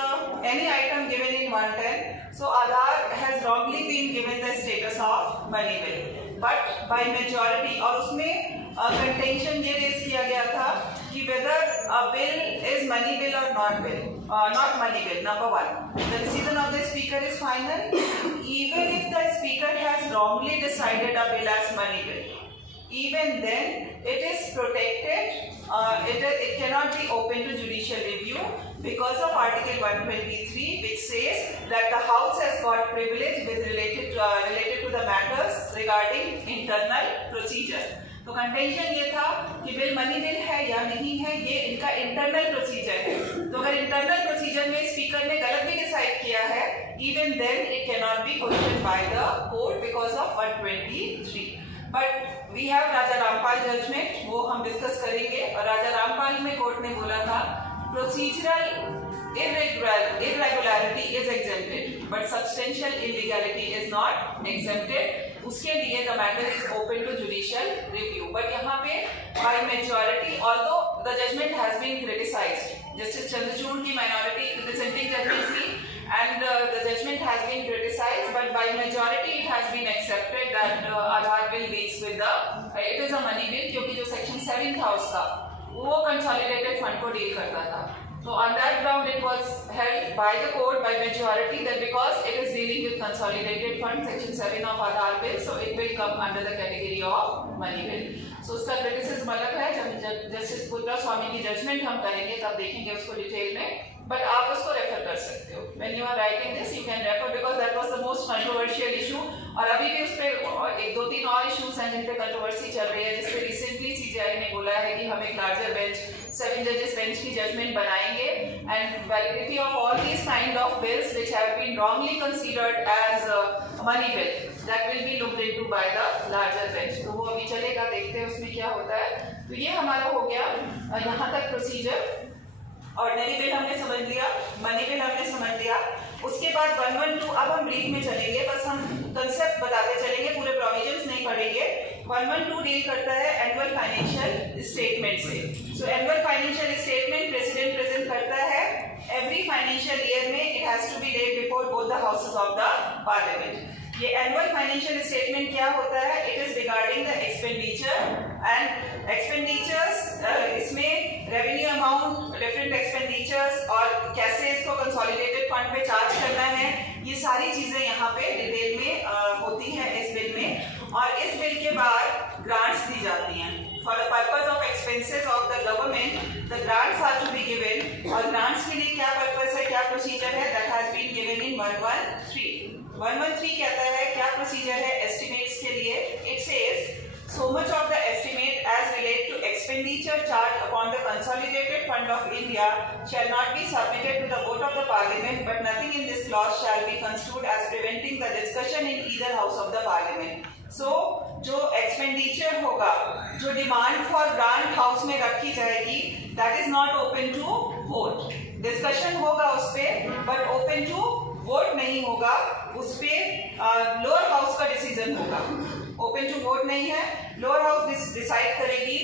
any item given in 110. So Aadhaar has wrongly been given the status of money bill but by majority. और उसमें contention ये रेज किया गया था कि whether a bill is money bill or not bill, not money bill. Number one, the decision of the speaker is final, even if the speaker has wrongly decided a bill as money bill. Even then, it is protected. It cannot be open to judicial review because of Article 123, which says that the House has got privilege with related to the matters regarding internal procedure. तो contention ये था कि bill money bill है या नहीं है, ये इनका इंटरनल प्रोसीजर है. तो अगर इंटरनल प्रोसीजर में स्पीकर ने गलत भी डिसाइड किया है, even then it can not be question by the court because of 123. But we have Raja Rampal judgment, वो हम डिस्कस करेंगे. और राजा रामपाल में कोर्ट ने बोला था procedural irregularity is exempted, but substantial illegality is not exempted. उसके लिए the matter is open to judicial review. But यहाँ पे by majority, although the judgment has been criticized, Justice Chandrachud की minority dissenting judgment थी, and the judgment has been criticized, but by majority it has been accepted that Aadhaar bill deals with it is a money bill, क्योंकि जो section 7 था उसका वो consolidated fund को deal करता था. So on that ground it was held by the court by majority that because it is dealing with consolidated fund section 7 of Aadhaar bill, so it will come under the category of money bill. So उसका criticism अलग है. जब justice पुत्रा स्वामी की judgement हम करेंगे तब देखेंगे उसको डिटेल में, बट आप उसको रेफर कर सकते हो. When you are writing this you can refer because that was the most controversial issue. और अभी भी उस पर एक दो तीन और इश्यूज हैं जिन पे कंट्रोवर्सी चल रही है, जिसपे रिसेंटली सीजीआई ने बोला है कि हम एक लार्जर बेंच 7 जजेस बेंच की जजमेंट बनाएंगे, and validity of all these kind of bills which have been wrongly considered as money bill that will be looked into by the larger bench. तो वो अभी चलेगा, देखते हैं उसमें क्या होता है. तो ये हमारा हो गया यहाँ तक प्रोसीजर. ऑर्डिनरी बिल हमने समझ लिया, मनी बिल हमने समझ लिया. उसके बाद 112 अब हम ब्रीफ में चलेंगे, बस हम कंसेप्ट बताते चलेंगे, पूरे प्रोविजंस नहीं पढ़ेंगे. 112 डील करता है एनुअल फाइनेंशियल स्टेटमेंट से. So annual financial statement president present करता है एवरी फाइनेंशियल ईयर में. It has to be laid before both the houses of the parliament. ये एनुअल फाइनेंशियल स्टेटमेंट क्या होता है? It is regarding the expenditure and expenditures. इसमें revenue amount, different expenditures और कैसे इसको कंसोलिडेटेड फंड पे चार्ज करना है, ये सारी चीजें यहाँ पे डिटेल में होती हैं इस बिल में. और इस बिल के बाद ग्रांट्स दी जाती हैं for the purpose of expenses of the government. The grants are to be given. और ग्रांट्स के लिए क्या पर्पज है, क्या प्रोसीजर है, that has been given in 113. 113 कहता है क्या प्रोसीजर है एस्टिमेट्स के लिए. It says so much of the estimate as relate to expenditure charged upon the consolidated fund of India shall not be submitted to the vote of the parliament, but nothing in this clause shall be construed as preventing the discussion in either house of the parliament. So जो expenditure होगा, जो demand for grant house में रखी जाएगी, that is not open to vote. Discussion होगा उस पे, but open to vote नहीं होगा. उस पे lower house का decision होगा. ओपन टू वोट नहीं है. लोअर हाउस डिसाइड करेगी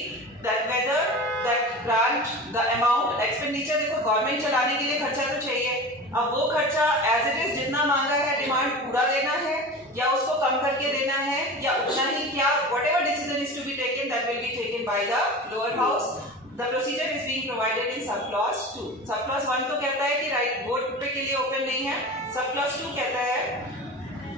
that whether that grant the amount expenditure. देखो गवर्नमेंट चलाने के लिए खर्चा तो चाहिए. अब वो खर्चा एज इट इज जितना मांगा है डिमांड पूरा देना है या उसको कम करके देना है या उतना ही, क्या whatever decision is to be taken that will be taken by the lower house. The procedure is being provided in sub clause 2. Sub clause 1 तो कहता है कि राइट वोट पे के लिए ओपन नहीं है. Sub clause 2 कहता है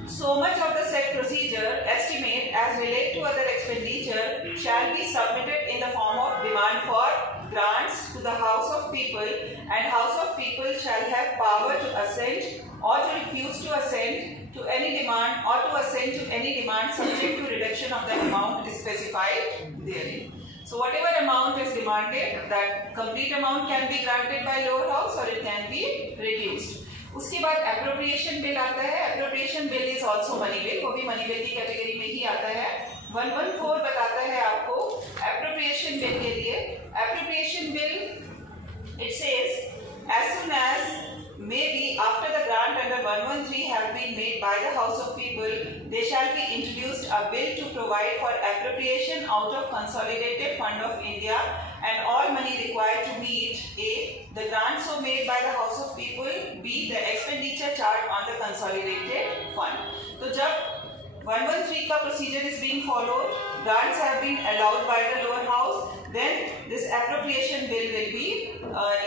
so much of the said procedure estimate as relate to other expenditure shall be submitted in the form of demand for grants to the House of People, and House of People shall have power to assent or to refuse to assent to any demand or to assent to any demand subject to reduction of the amount specified therein. So whatever amount is demanded, that complete amount can be granted by lower house or it can be reduced. उसके बाद appropriation bill आता है. Appropriation bill is also money bill, वो भी money bill की category में ही आता है. 114 बताता है आपको appropriation bill के लिए. Appropriation bill it says as soon as may be after the grant under 113 have been made by the House of People, they shall be introduced a bill to provide for appropriation out of Consolidated Fund of India and all money required to meet A. the grant so made by the House of People, B. the expenditure charged on the Consolidated Fund. तो जब 113 का procedure is being followed, grants have been allowed by the lower house, then this appropriation bill will be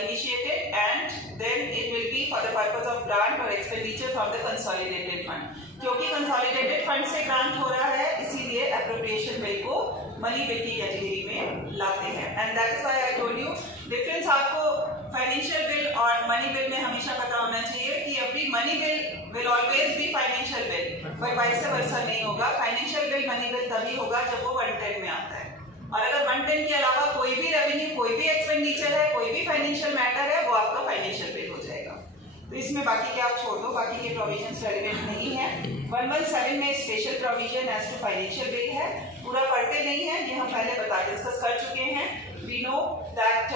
initiated and then it will be for the purpose of grant or expenditure from the consolidated fund. क्योंकि consolidated fund से grant हो रहा है, इसीलिए appropriation bill को money bill की category में लाते हैं. And that is why I told you difference आपको financial bill और money bill में हमेशा पता होना चाहिए कि every money bill will always be financial bill, but vice versa नहीं होगा. Financial bill money bill तभी होगा जब वो 110 में आता है. और अगर 110 के अलावा कोई भी रेवेन्यू, कोई भी एक्सपेंडिचर है, कोई भी फाइनेंशियल मैटर है, वो आपका फाइनेंशियल बिल हो जाएगा. तो इसमें बाकी के आप छोड़ दो, बाकी के प्रोविजंस रेलेवेंट नहीं है. 117 में special provision as to financial bill है, पूरा पढ़ते नहीं है, ये हम पहले डिस्कस कर चुके हैं. We know that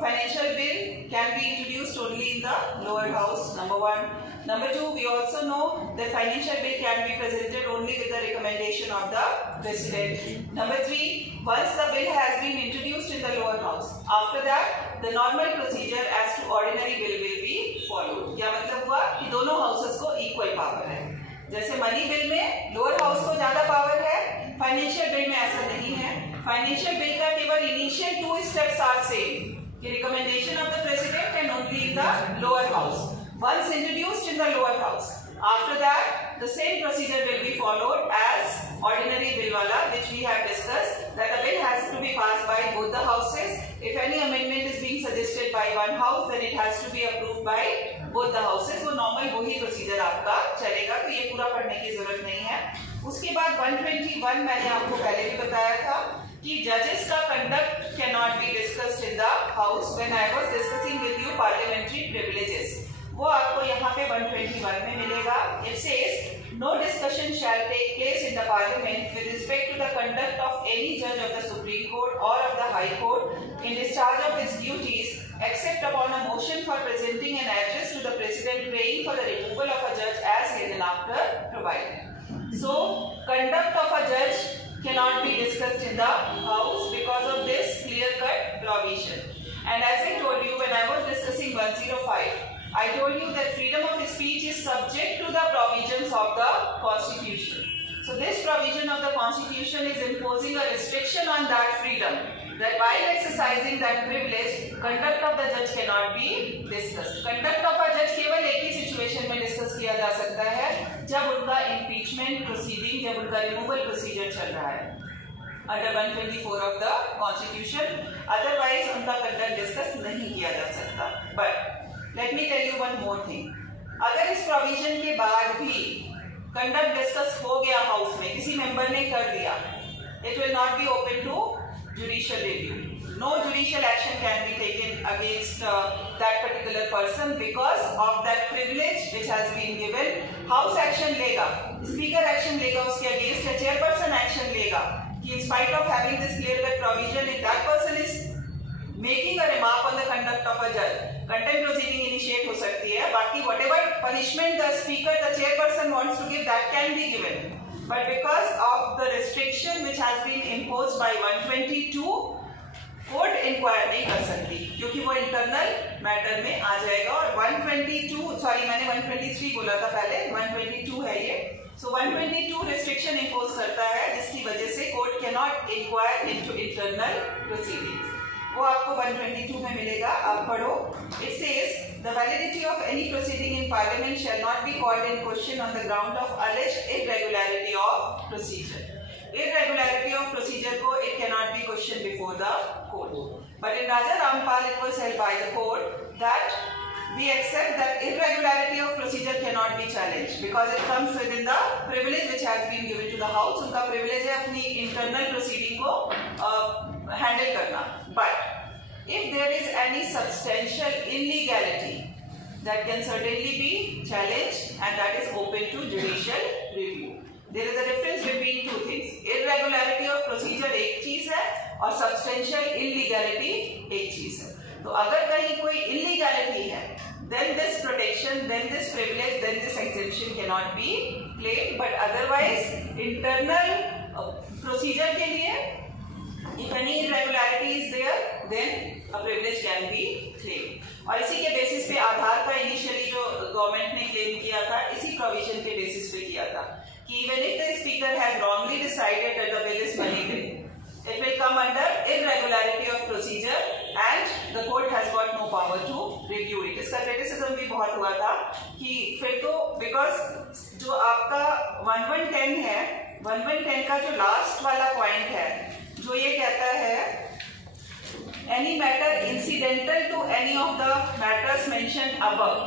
financial bill can be introduced only in the lower house, number 1. Number 2, we also know that financial bill can be presented only with the recommendation of the President. Number 3, once the bill has been introduced in the lower house, after that the normal procedure as to ordinary bill will be followed. क्या मतलब हुआ कि दोनों houses को equal power है. जैसे money bill में lower house को ज्यादा पावर है, फाइनेंशियल बिल में ऐसा नहीं है. फाइनेंशियल बिल का केवल initial 2 steps are same. The recommendation of the president and only in the lower house. Once introduced in the lower house, after that the same procedure will be followed as ordinary bill wala, which we have discussed, that the bill has to be passed by both the houses. If any amendment is being suggested by one house, then it has to be approved by both the houses. वो normal वही procedure आपका चलेगा, तो ये पूरा पढ़ने की जरूरत नहीं है. उसके बाद 121 मैंने आपको पहले भी बताया था कि जजेस का conduct can not be discussed in the house when I was discussing with you parliamentary privileges. वो आपको यहाँ पे 121 में मिलेगा. It says no discussion shall take place in the parliament with respect to the conduct of any जज of the supreme court और of the high court in discharge of his duties except upon a motion for presenting an address to the president praying for the removal of a judge as hereinafter provided. So conduct of a judge cannot be discussed in the house because of this clear-cut provision. And as I told you when I was discussing 105, I told you that freedom of speech is subject to the provisions of the Constitution. So this provision of the Constitution is imposing a restriction on that freedom, that while exercising that privilege, conduct of the judge cannot be discussed. Conduct of a judge केवल एक ही situation में discuss किया जा सकता है जब उनका impeachment proceeding, जब उनका removal procedure चल रहा है under 124 of the Constitution. Otherwise उनका conduct discuss नहीं किया जा सकता. But let me tell you one more thing. अगर इस provision के बाद भी conduct discuss हो गया हाउस में, किसी मेंबर ने कर दिया, it will not be open to judicial review. No judicial action can be taken against that particular person because of that privilege which has been given. House action लेगा, speaker action लेगा उसके against, या chairperson action लेगा कि in spite of having this clear-cut provision, if that person is making a remark on the conduct of a judge, contempt proceeding initiate हो सकती है. बाकी whatever punishment the speaker, the chairperson wants to give, that can be given. But because of the restriction which has been imposed by 122, court inquire नहीं कर सकती क्योंकि वो internal matter में आ जाएगा। और 122 सॉरी मैंने 123 बोला था पहले, 122 है ये। सो 122 रिस्ट्रिक्शन इम्पोज करता है जिसकी वजह से court can not inquire into internal proceedings. वो आपको 122 में मिलेगा, आप पढ़ो। It says the validity of any proceeding in parliament shall not be called in question on the ground of alleged irregularity of procedure. Irregularity of procedure ko it cannot be questioned before the court. But in Raja Rampal it was held by the court that we accept that irregularity of procedure cannot be challenged because it comes within the privilege which has been given to the house. उनका privilege है अपनी internal proceeding को handle करना. But if there is any substantial illegality that can certainly be challenged and that is open to judicial review. There is a difference between two things. Irregularity of procedure एक चीज है और substantial illegality एक चीज है। तो अगर कहीं कोई illegality है, then this protection, then this privilege, then this exemption cannot be claimed. But otherwise, internal procedure के लिए, if any irregularity is there, then a privilege can be claimed. और इसी के बेसिस पे आधार का इनिशियली जो गवर्नमेंट ने क्लेम किया था, इसी प्रोविजन के बेसिस पे किया था कि even if the speaker has wrongly decided that the bill is money bill, it will come under irregularity of procedure and the court has got no power to review it. इसका criticism भी बहुत हुआ था कि फिर तो because जो आपका 1110 है, 1110 का जो लास्ट वाला पॉइंट है जो ये कहता है any matter incidental to any of the matters mentioned above.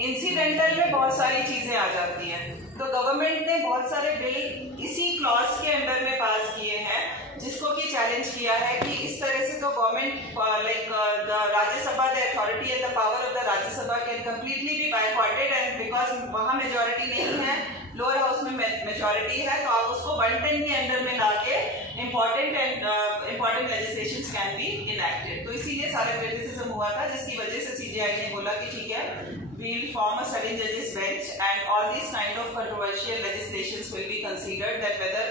Incidental में बहुत सारी चीजें आ जाती हैं, तो गवर्नमेंट ने बहुत सारे बिल इसी क्लॉज के अंडर में पास किए हैं जिसको कि चैलेंज किया है कि इस तरह से तो government like the Rajya Sabha, the authority and the power of the Rajya Sabha can completely be boycotted and because वहां मेजोरिटी नहीं है, लोअर हाउस में मेजोरिटी है, तो आप उसको 110 के अंडर में लाके important legislations can be enacted. तो इसीलिए सारा क्रिटिसिज्म हुआ था जिसकी वजह से सीजीआई ने बोला कि ठीक है, we will form a sudden judges bench and all these kind of controversial legislations will be considered that whether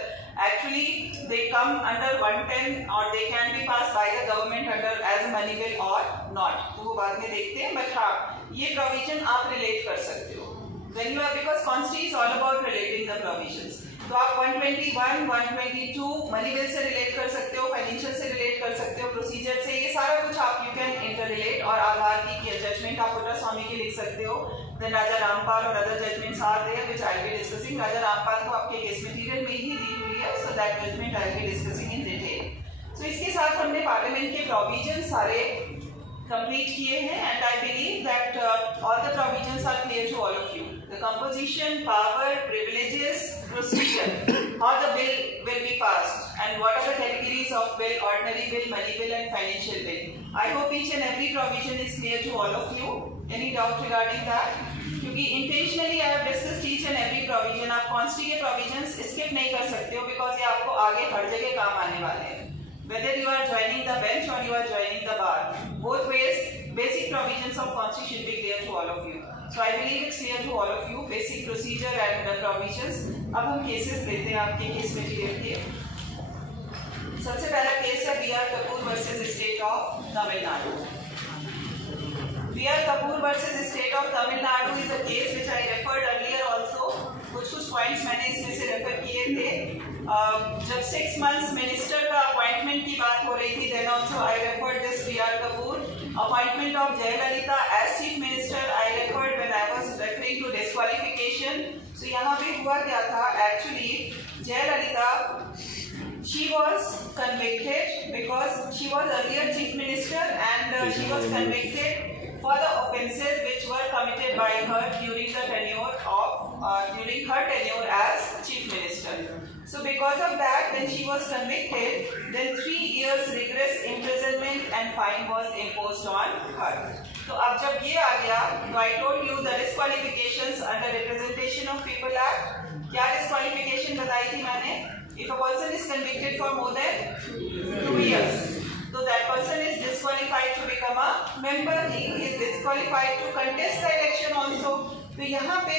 actually they come under 110 or they can be passed by the government under as a money bill or not, तो वो बाद में देखते हैं। But हाँ, ये provision आप relate कर सकते हो when you are, because Constitution is all about relating the provisions. तो आप 121, 122 मनी बिल से रिलेट कर सकते हो, फाइनेंशियल से रिलेट कर सकते हो, प्रोसीजर से, ये सारा कुछ आप यू कैन इंटर रिलेट। और आधार की जजमेंट आप पुट्टा स्वामी की लिख सकते हो। देन राजा रामपाल और other judgments are there which I will be discussing. Raja Rampal को आपके केस मटेरियल में ही दी हुई है, so that judgment I will be discussing in detail. So इसके साथ हमने पार्लियामेंट के प्रोविजन सारे कंप्लीट किए हैं and I believe that all the provisions are clear to all of you. The composition, power, privileges, procedure, how the bill will be passed and what are the categories of bill, ordinary bill, money bill and financial bill. I hope each and every provision is clear to all of you. Any doubt regarding that? क्योंकि intentionally I have discussed each and every provision. आप कॉन्स्टी के provisions skip नहीं कर सकते हो because ये आपको आगे हर जगह काम आने वाले हैं. Whether you are joining the bench or you are joining the bar, both ways basic provisions of constitution should be clear to all of you. So I believe it's clear to all of you basic procedure and the provisions. अब हम cases लेते हैं आपके case material के। सबसे पहला case है B.R. Kapoor versus state of Tamil Nadu. B.R. Kapoor versus state of Tamil Nadu is a case which I referred earlier also. कुछ पॉइंट्स मैंने इसमें से रेफर किए थे। जब 6 months मिनिस्टर का अपॉइंटमेंट की बात हो रही थी, then also I referred this B.R. Kapoor. Appointment of Jayalalithaa as chief minister I referred when I was referring to disqualification. So यहाँ पे हुआ क्या था, actually Jayalalithaa she was convicted because she was earlier chief minister and she was convicted for the offences which were committed by her during the tenure of during her tenure as chief minister. So because of that, when she was convicted, then 3 years rigorous imprisonment and fine was imposed on her. तो अब जब ये आ गया, तो I told you the disqualifications under Representation of People Act. क्या disqualification बताई थी मैंने? If a person is convicted for more than 2 years, so that person is disqualified to become a member. He is disqualified to contest the election also. तो यहाँ पे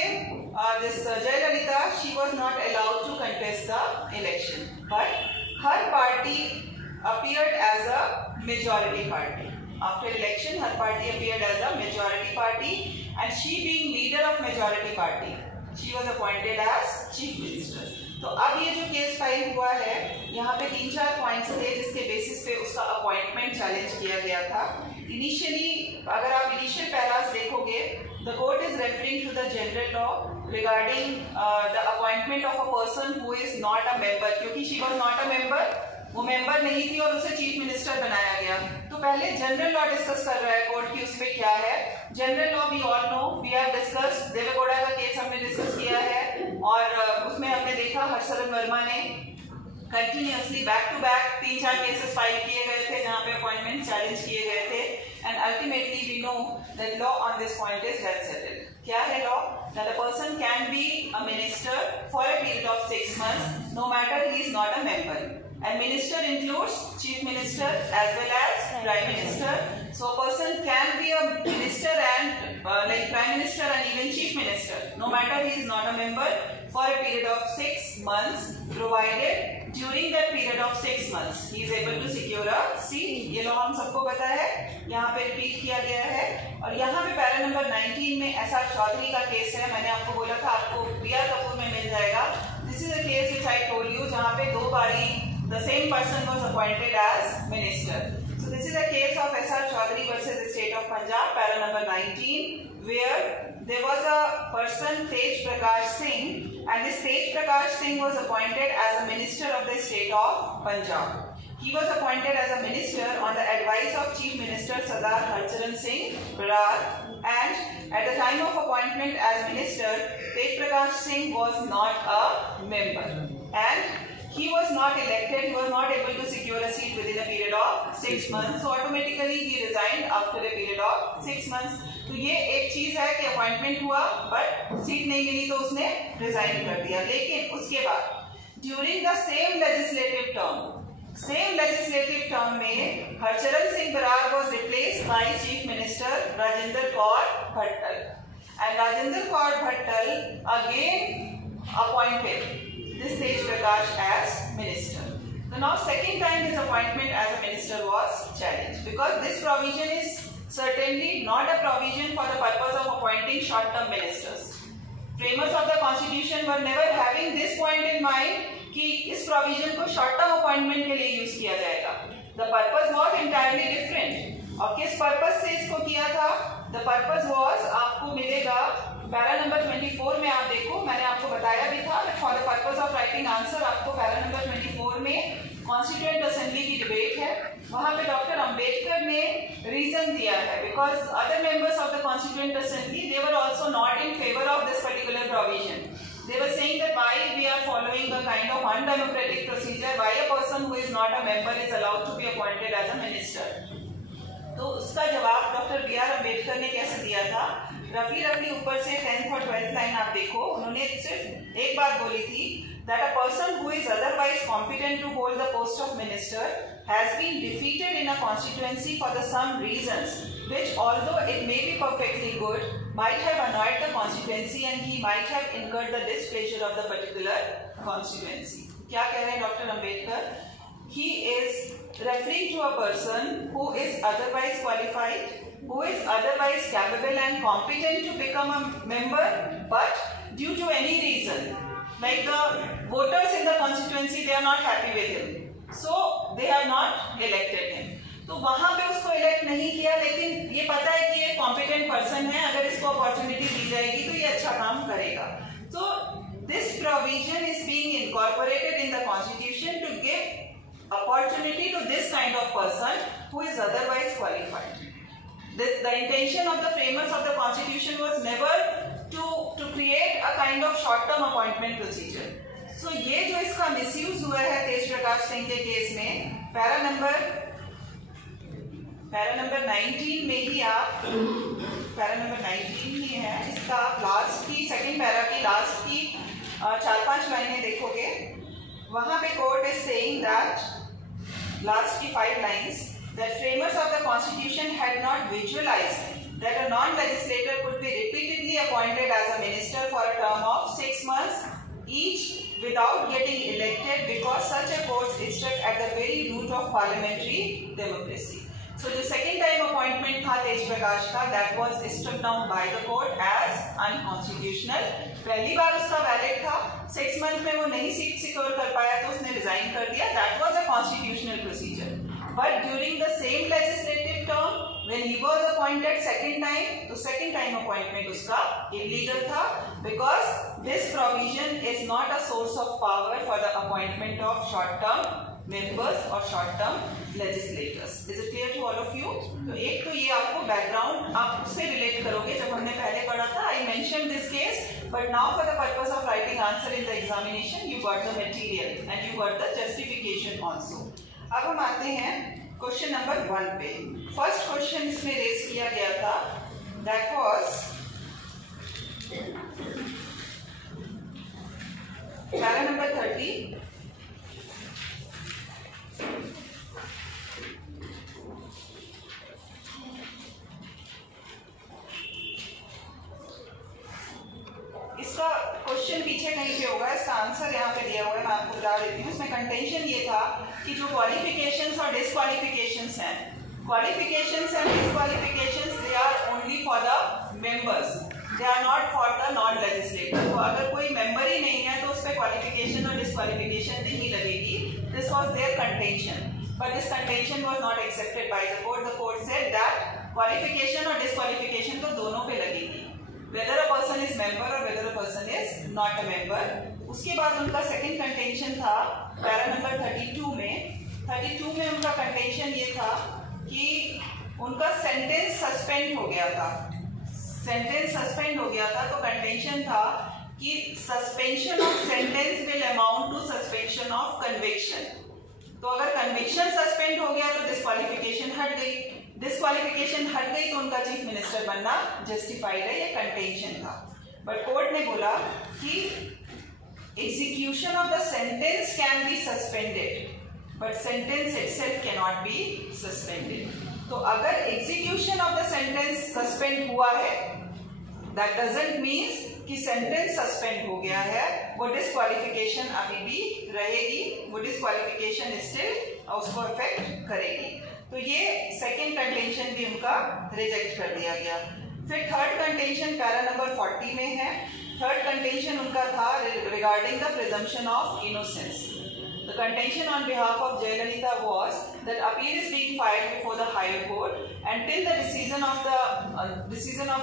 this Jayalalitha, she was not allowed to contest the election, but her party appeared as a majority party. After election, her party appeared as a majority party, and she being leader of majority party, she was appointed as chief minister. तो अब ये जो case file हुआ है, यहाँ पे 3-4 points थे जिसके बेसिस पे उसका अपॉइंटमेंट चैलेंज किया गया था. इनिशियली अगर आप इनिशियल पैरास देखोगे, the court is referring to the general law regarding the appointment of a person who is not a member, क्योंकि she was not a member, वो मेंबर नहीं थी और उसे चीफ मिनिस्टर बनाया गया. तो पहले जनरल लॉ डिस्कस कर रहा है कोर्ट की, उसमें क्या है general law. We all know, we have discuss Deve Gowda का केस हमने डिस्कस किया है, और उसमें हमने देखा हर्षवर्धन वर्मा ने continuously back to back 3-4 cases file किए गए थे जहां पे अपॉइंटमेंट चैलेंज किए गए थे. And ultimately we know that law on this point is well settled. क्या है law? That a person can be a minister for a period of 6 months no matter he is not a member. And minister includes chief minister as well as prime minister. So a person can be a minister and like prime minister and even chief minister, no matter he is not a member, for a period of 6 months, provided during that period of 6 months he is able to secure a seat. ये law हम सबको पता है, यहाँ पे repeat किया गया है. और यहाँ पे पैरा नंबर 19 में एसआर चौधरी का केस है. मैंने आपको बोला था आपको बीआर कपूर में मिल जाएगा. This is a case which I told you, जहाँ पे 2 बारी the same person was appointed as minister. So this is a case of SR Chaudhary versus the state of Punjab, para number 19, where there was a person Tej Prakash Singh, and this Tej Prakash Singh was appointed as a minister of the state of Punjab. He was appointed as a minister on the advice of Chief Minister Sardar Harcharan Singh Brar, and at the time of appointment as minister, Tej Prakash Singh was not a member, and he was not elected, he was not able to secure a seat within a period of 6 months, so automatically he resigned after a period of 6 months. तो ये एक चीज है कि appointment हुआ but seat नहीं मिली तो उसने रिजाइन कर दिया. लेकिन उसके बाद during the same legislative term में Harcharan Singh Brar was replaced by Chief Minister Rajinder Kaur Bhattal, and Rajinder Kaur Bhattal again appointed this Tej Prakash as minister. So now second time his appointment as a minister was challenged, because this provision is certainly not a provision for the purpose of appointing short-term ministers. Framers of the constitution were never having this point in mind कि इस provision को short-term appointment के लिए use किया जाएगा. The purpose was entirely different. और किस purpose से इसको किया था? The purpose was, आपको मिलेगा पैरा नंबर 24 में, आप देखो मैंने आपको बताया भी था, for the purpose of writing answer आपको पैरा नंबर 24 में कॉन्स्टिट्यूएंट असेंबली की डिबेट है. वहां पे डॉक्टर अंबेडकर ने रीजन दिया है, because other members of the constituent assembly they were also not in favour of this particular provision. They were saying that why we are following a kind of undemocratic procedure, why a person who is not a member is allowed to be appointed as a minister. तो उसका जवाब doctor B are Ambedkar ने कैसे दिया था? रफली ऊपर से 10th और 12th लाइन आप देखो, उन्होंने सिर्फ एक बात बोली थी, that a person who is otherwise competent to hold the post of minister has been defeated in a constituency for the some reasons which, although it may be perfectly good, might have annoyed the constituency and he might have incurred the displeasure of the particular constituency. क्या कह रहे हैं doctor Ambedkar? He is referring to a person who is otherwise qualified, who is otherwise capable and competent to become a member, but due to any reason, like the voters in the constituency, they are not happy with him, so they have not elected him. तो वहां पे उसको elect नहीं किया, लेकिन ये पता है कि ये कॉम्पिटेंट पर्सन है, अगर इसको अपॉर्चुनिटी दी जाएगी तो ये अच्छा काम करेगा. So this provision is being incorporated in the constitution to give opportunity to this kind of person who is otherwise qualified. The intention of the framers of the constitution was never to create a kind of short-term appointment procedure. So ये जो इसका misuse हुआ है तेज प्रकाश सिंह के case में, para number 19 में ही आप, para number 19 ही है, इसका लास्ट की सेकंड पैरा की लास्ट की 4-5 लाइनें देखोगे, वहां पे court is saying that last की 5 lines, that framers of the constitution had not visualized that a non-legislator could be repeatedly appointed as a minister for a term of 6 months each without getting elected, because such a course is struck at the very root root of parliamentary democracy. So जो second time appointment था तेज प्रकाश का, that was struck down by the court as unconstitutional. पहली बार उसका valid था, 6 month में वो नहीं सीट सिक्योर कर पाया तो उसने रिजाइन कर दिया, that was a constitutional procedure. But during the same legislative term when he was appointed second time, तो second time appointment उसका illegal था, because this provision is not a source of power for the appointment of short term members or short term legislators. Is it clear to all of you? तो एक तो ये आपको background आप उससे relate करोगे जब हमने पहले पढ़ा था, I mentioned this case, but now for the purpose of writing answer in the examination, you got the material and you got the justification also. अब हम आते हैं क्वेश्चन नंबर 1 पे। फर्स्ट क्वेश्चन इसमें रेज किया गया था, दैट वाज पैरा नंबर 30। इसका क्वेश्चन पीछे कहीं पे होगा, इसका आंसर यहाँ पे दिया हुआ है, मैं आपको बता देती हूँ। इसमें कंटेंशन ये था कि जो क्वालिफिकेशंस और डिस्क्वालिफिकेशंस हैं, qualifications and disqualifications they are only for the members, they are not for the non legislator. तो अगर कोई मेंबर ही नहीं है तो उस पर क्वालिफिकेशन और डिस्क्वालिफिकेशन नहीं लगेगी। This was their contention, but this contention was not accepted by the court. The court said that qualification और डिस्क्वालिफिकेशन तो दोनों पे लगेगी, whether a person is member or whether a person is not a member। उसके बाद उनका second contention था para number 32 में। 32 में उनका कंटेंशन ये था कि उनका सेंटेंस सस्पेंड हो गया था, सेंटेंस सस्पेंड हो गया था, तो कंटेंशन था कि suspension of sentence will amount to suspension of conviction. तो अगर कन्विक्शन सस्पेंड हो गया तो डिस्क्वालिफिकेशन हट गई, डिस्क्वालिफिकेशन हट गई तो उनका चीफ मिनिस्टर बनना जस्टिफाइड है, ये कंटेंशन था। बट कोर्ट ने बोला कि execution of the sentence can be suspended but sentence itself can not be suspended. तो अगर execution of the sentence suspend हुआ है, दैट डजंट मीन्स कि सेंटेंस सस्पेंड हो गया है, वो डिस्क्वालिफिकेशन अभी भी रहेगी, वो डिस्क्वालिफिकेशन स्टिल उसको इफेक्ट करेगी। तो ये सेकेंड कंटेंशन भी उनका रिजेक्ट कर दिया गया। फिर थर्ड कंटेंशन पैरा नंबर 40 में है। थर्ड कंटेंशन उनका था regarding the presumption of innocence. The contention on behalf of Jayalalithaa was that appeal is being filed before the higher court and till the decision of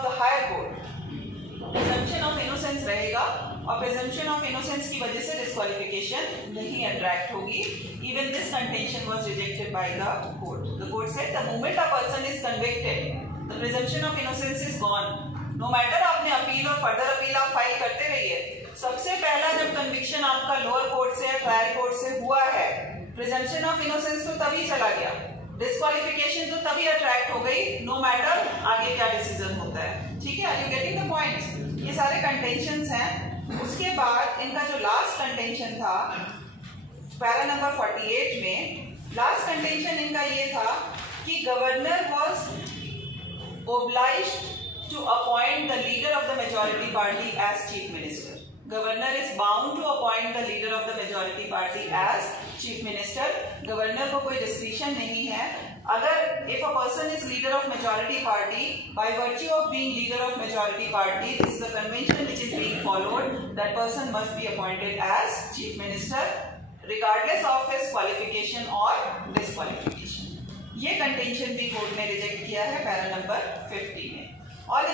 the higher court presumption of innocence रहेगा, और presumption of innocence की वजह से disqualification नहीं attract होगी। Even this contention was rejected by the court. The court said the moment a person is convicted, the presumption of innocence is gone. No matter आपने appeal और further appeal आप file करते रहिए, सबसे पहला जब कन्विक्शन आपका लोअर कोर्ट से या ट्रायल कोर्ट से हुआ है, प्रिजम्पशन ऑफ इनोसेंस तो तभी चला गया, डिस्क्वालिफिकेशन तो तभी अट्रैक्ट हो गई, नो मैटर आगे क्या डिसीजन होता है। ठीक है, are you getting the points? ये सारे कंटेंशंस हैं। उसके बाद इनका जो लास्ट कंटेंशन था पैरा नंबर 48 में, लास्ट कंटेंशन इनका ये था कि governor was obliged to appoint the leader of the majority party as chief minister. Governor is bound to appoint the leader of the majority party as chief minister. Governor को कोई discretion नहीं है। अगर if a person is leader of majority party, by virtue of being leader of majority party, this is the convention which is being followed, that person must be appointed as chief minister regardless of his qualification or disqualification। ये contention भी court ने reject किया है para number 50 में। all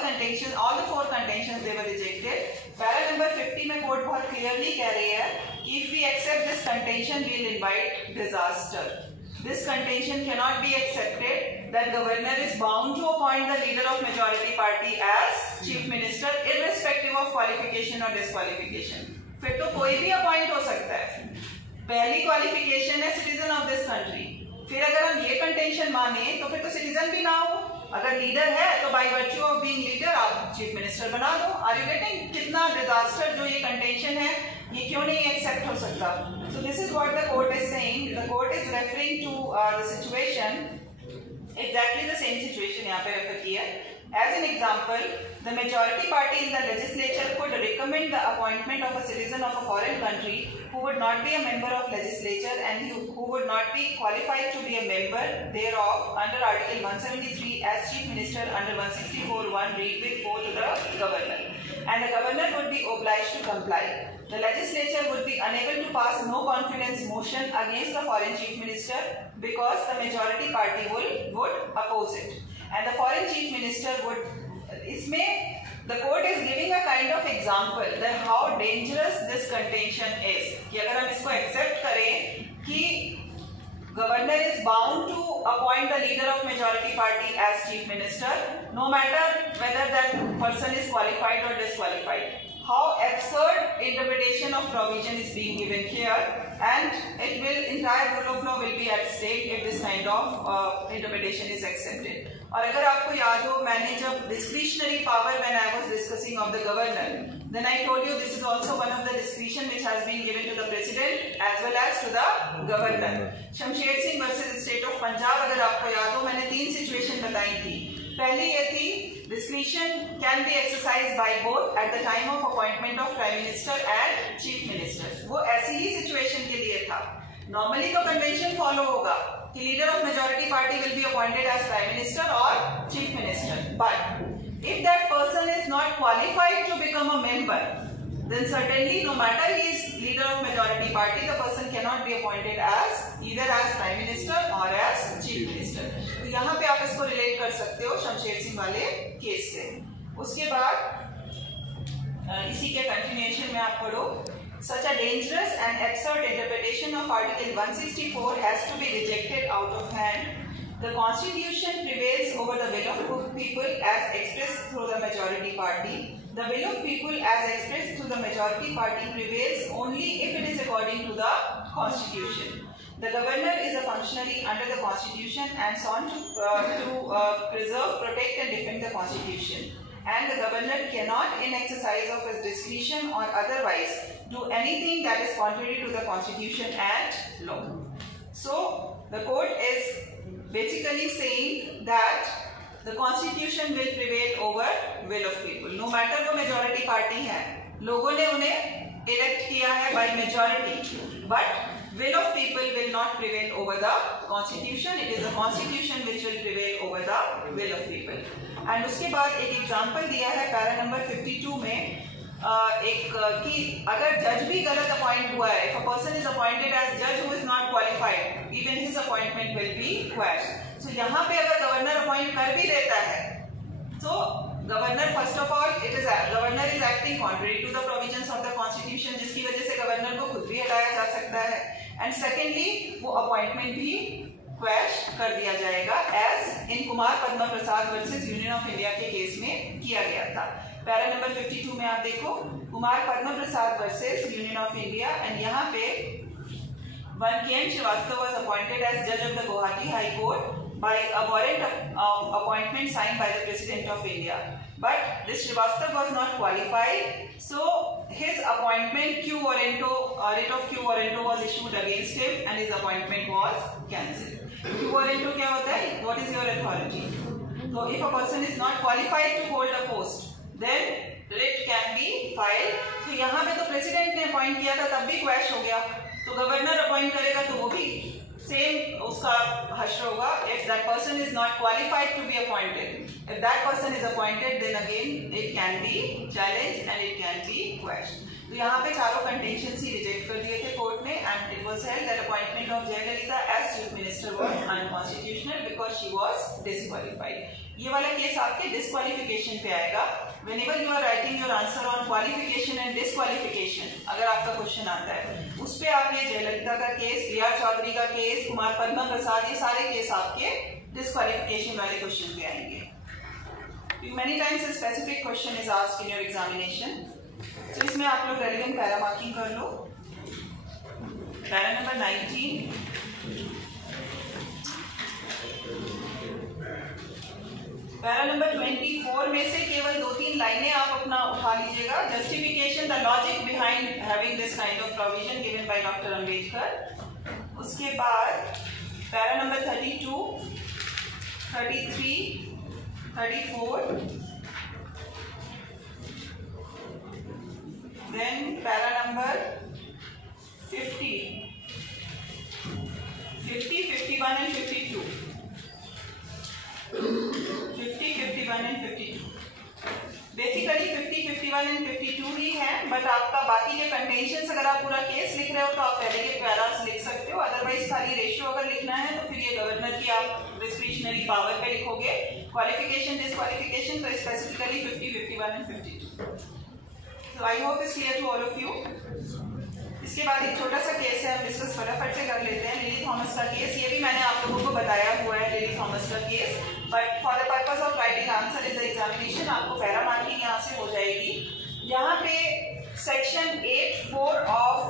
the four contentions they were rejected। Para number 50 में court बहुत clearly कह रही है कि if we accept this contention we will invite disaster। This contention cannot be accepted that governor is bound to appoint the leader of majority party as chief minister irrespective of qualification or disqualification। फिर तो कोई भी appoint हो सकता है। पहली qualification है citizen of this country, फिर अगर हम ये कंटेंशन माने तो फिर तो सिटीजन भी ना हो। अगर लीडर है तो by virtue of being leader आप चीफ मिनिस्टर बना दो। Are you getting? कितना डिजास्टर जो ये कंटेंशन है, ये क्यों नहीं एक्सेप्ट हो सकता? So this is what the court is saying. The court is referring to the situation, exactly the same situation यहाँ पे रेफर किया है। As an example, the majority party in the legislature could recommend the appointment of a citizen of a foreign country who would not be a member of legislature and who would not be qualified to be a member thereof under Article 173 as Chief Minister under 164(1) read with 4 to the Governor, and the Governor would be obliged to comply. The legislature would be unable to pass no confidence motion against the foreign Chief Minister because the majority party would oppose it, and the foreign Chief Minister would. इसमें the court is giving a kind of example that how dangerous this contention is कि अगर हम इसको accept करें कि governor is bound to appoint the leader of majority party as chief minister no matter whether that person is qualified or disqualified. How absurd interpretation of provision is being given here, and entire rule of law will be at stake if this kind of interpretation is accepted. और अगर आपको याद हो, मैंने जब discretionary power when I was discussing of the governor, then I told you this is also one of the discretion which has been given to the president as well as to the governor. Shamsher Singh versus state of Punjab, अगर आपको याद हो, मैंने 3 situation बताई थी. पहली ये थी discretion can be exercised by both at the time of appointment of prime minister and chief minister. वो ऐसी ही सिचुएशन के लिए था. नॉर्मली तो कन्वेंशन फॉलो होगा कि leader of majority party will be appointed as prime minister और chief minister, but if that person is not qualified to become a member, then certainly no matter he is leader of majority party, the person cannot be appointed as either as prime minister or as chief minister. तो यहाँ पे आप इसको relate कर सकते हो शमशेर सिंह वाले case से. उसके बाद इसी के कंटिन्यूएशन में आप पढ़ो. Such a dangerous and absurd interpretation of Article 164 has to be rejected out of hand. The Constitution prevails over the will of people as expressed through the majority party. The will of people as expressed through the majority party prevails only if it is according to the Constitution. The governor is a functionary under the Constitution and sought to preserve, protect and defend the Constitution. And the governor cannot, in exercise of his discretion or otherwise, do anything that is contrary to the Constitution and law. So, the court is basically saying that the Constitution will prevail over will of people. No matter वो majority party है, लोगों ने उन्हें elect किया है by majority, but will of people will not prevail over the Constitution. It is the Constitution which will prevail over the will of people. And उसके बाद एक एग्जाम्पल दिया है पैरा नंबर 52 में कि अगर जज भी गलत अपॉइंट हुआ है, if a person is appointed as जज who is not qualified, even his appointment will be question. So यहाँ पे अगर गवर्नर अपॉइंट कर भी देता है, तो governor first of all governor is acting contrary to the provisions of the constitution, जिसकी वजह से गवर्नर को खुद भी हटाया जा सकता है. एंड सेकेंडली वो अपॉइंटमेंट भी क्वैश कर दिया जाएगा as in Kumar Padma Prasad versus union of India के केस में किया गया था. पैरा नंबर 52 में आप देखो, Kumar Padma Prasad versus union of India, and यहाँ पे one K Srivastava was appointed as जज of the Guwahati high court by a warrant of appointment signed by the President of India. But this Srivastav was not qualified, so his appointment writ of quo warranto was issued against him and his appointment was cancelled. Quo warranto क्या होता है? What is your authority? So if a person is not qualified to hold a post, then writ can be filed. So यहाँ पे तो president ने appoint किया था तब भी क्वैश हो गया, तो गवर्नर अपॉइंट करेगा तो वो भी सेम उसका हश्र होगा. If that person is not qualified to be appointed, if that person is appointed, then again it can be challenge and it can be question. तो यहाँ पे चारों कंटेंशंस ही रिजेक्ट कर दिए थे कोर्ट ने, and it was held that appointment of Jayalalithaa as chief minister was unconstitutional because she was disqualified. ये वाला केस आपके डिसक्वालिफिकेशन पे आएगा. Whenever you are writing your answer on qualification and disqualification, अगर आपका क्वेश्चन आता है, उस पे आप ये जयललिता का केस, B.R. चौधरी का केस, कुमार पद्मा प्रसाद, ये सारे केस आपके डिसक्वालिफिकेशन वाले क्वेश्चन पे आएंगे. Many times a specific question is asked in your examination. So इसमें आप लोग रेलिवेंट पैरा मार्किंग कर लो. Para number 19. पैरा नंबर 24 में से केवल 2-3 लाइनें आप अपना उठा लीजिएगा. Justification the logic behind having this kind of provision given by doctor Ambedkar. उसके बाद para number 32, 33, 34, then para number 50, 51 and 52. 50, 51 and 52. Basically 50, 51 and 52 ही है, बट आपका बाकी के कंटेंशंस अगर आप पूरा केस लिख रहे हो तो आप पहले के पैरास लिख सकते हो, अदरवाइज खाली रेशियो अगर लिखना है तो फिर ये गवर्नर की आप डिस्क्रिशनरी पावर पे लिखोगे। क्वालिफिकेशन डिस्क्वालिफिकेशन तो specifically 50, 51 and 52। So I hope it's clear to all of you. इसके बाद एक छोटा सा केस है, हम डिस्कस फटाफट से कर लेते हैं। लिली थॉमस का केस, ये भी मैंने आप लोगों को बताया हुआ है लिली थॉमस का case, but for the purpose of writing answer in the examination आपको पैरा मार्किंग यहाँ से हो जाएगी। यहाँ पे section 8(4) of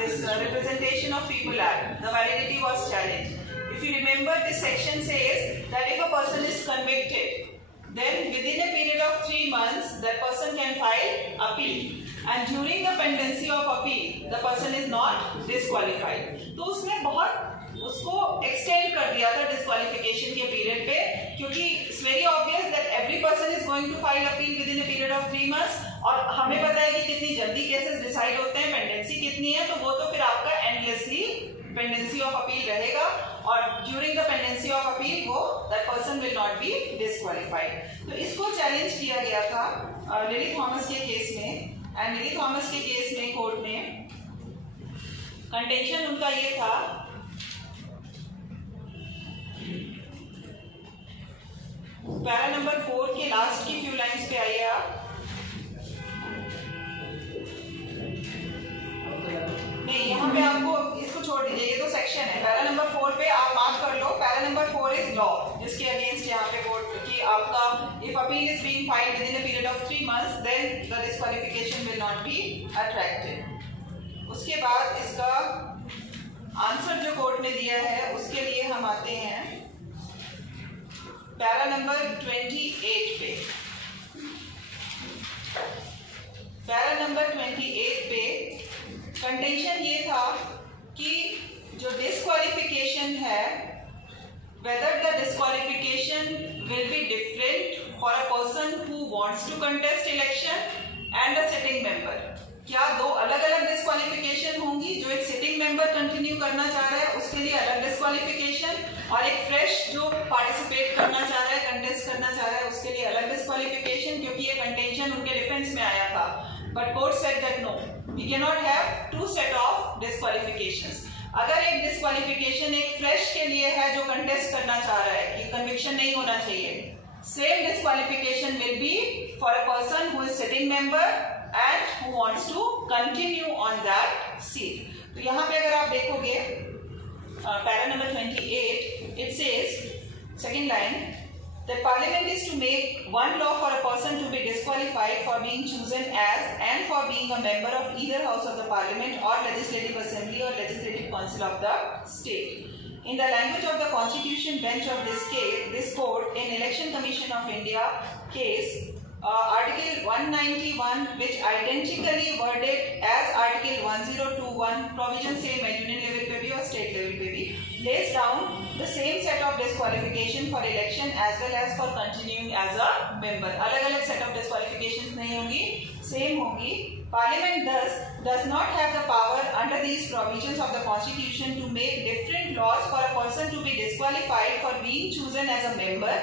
this representation of people act, the validity was challenged. If you remember, this section says that if a person is convicted, then within a period of 3 months that person can file appeal, and during the pendency of appeal the person is not disqualified। तो उसने बहुत उसको extend कर दिया था disqualification के period पे, क्योंकि it's very obvious that every person is going to file appeal within a period of 3 months, और हमें पता है कि कितनी जल्दी केसेस डिसाइड होते हैं, पेंडेंसी कितनी है, तो वो तो फिर आपका एंडलेसली पेंडेंसी ऑफ अपील रहेगा, और during the pendency of appeal वो that person will not be disqualified. तो इसको चैलेंज किया गया था लिली थॉमस के केस में, एंड लिली थॉमस के केस में कोर्ट ने कंटेंशन उनका ये था पैरा नंबर 4 के लास्ट की फ्यू लाइंस पे आइए आप। नहीं, यहाँ पे आपको इसको छोड़ दीजिए, ये तो सेक्शन है। पैरा नंबर 4 पे आप मार्क कर लो, पैरा नंबर 4 इज लॉ, जिसके अगेंस्ट यहाँ पे कोर्ट की आपका if appeal is being filed within a period of 3 months then the disqualification will not be attracted. उसके बाद इसका आंसर जो कोर्ट ने दिया है उसके लिए हम आते हैं पैरा नंबर 28 पे। पैरा नंबर 28 पे कंटेंशन ये था कि जो डिस्क्वालिफिकेशन है, whether the disqualification will be different for a person who wants to contest election and a sitting member. क्या दो अलग अलग डिस्क्वालिफिकेशन होंगी? जो एक सिटिंग मेंबर कंटिन्यू करना चाह रहा है उसके लिए अलग डिस्क्वालिफिकेशन, और एक फ्रेश जो पार्टिसिपेट करना चाह रहा है, कंटेस्ट करना चाह रहा है, उसके लिए अलग डिस्क्वालिफिकेशन, क्योंकि ये कंटेंशन उनके डिफेंस में आया था। But court said that no, we can not have 2 set of disqualifications. अगर एक डिस्क्वालिफिकेशन एक फ्रेश के लिए है जो कंटेस्ट करना चाह रहा है कि कन्विक्शन नहीं होना चाहिए, same disqualification will B for a person who is sitting member and who wants to continue on that seat। तो यहाँ पे अगर आप देखोगे para number 28, it says second line that parliament is to make one law for a person to be disqualified for being chosen as and for being a member of either house of the parliament or legislative assembly or legislative council of the state। In the language of the constitution bench of this court in election commission of India case, Article 191, which identically worded as Article 1021, provision same है union level पे भी और state level पे भी, lays down the same set of disqualification for election as well as for continuing as a member। अलग अलग set of disqualifications नहीं होंगी, same होंगी। Parliament thus does not have the power under these provisions of the Constitution to make different laws for a person to be disqualified for being chosen as a member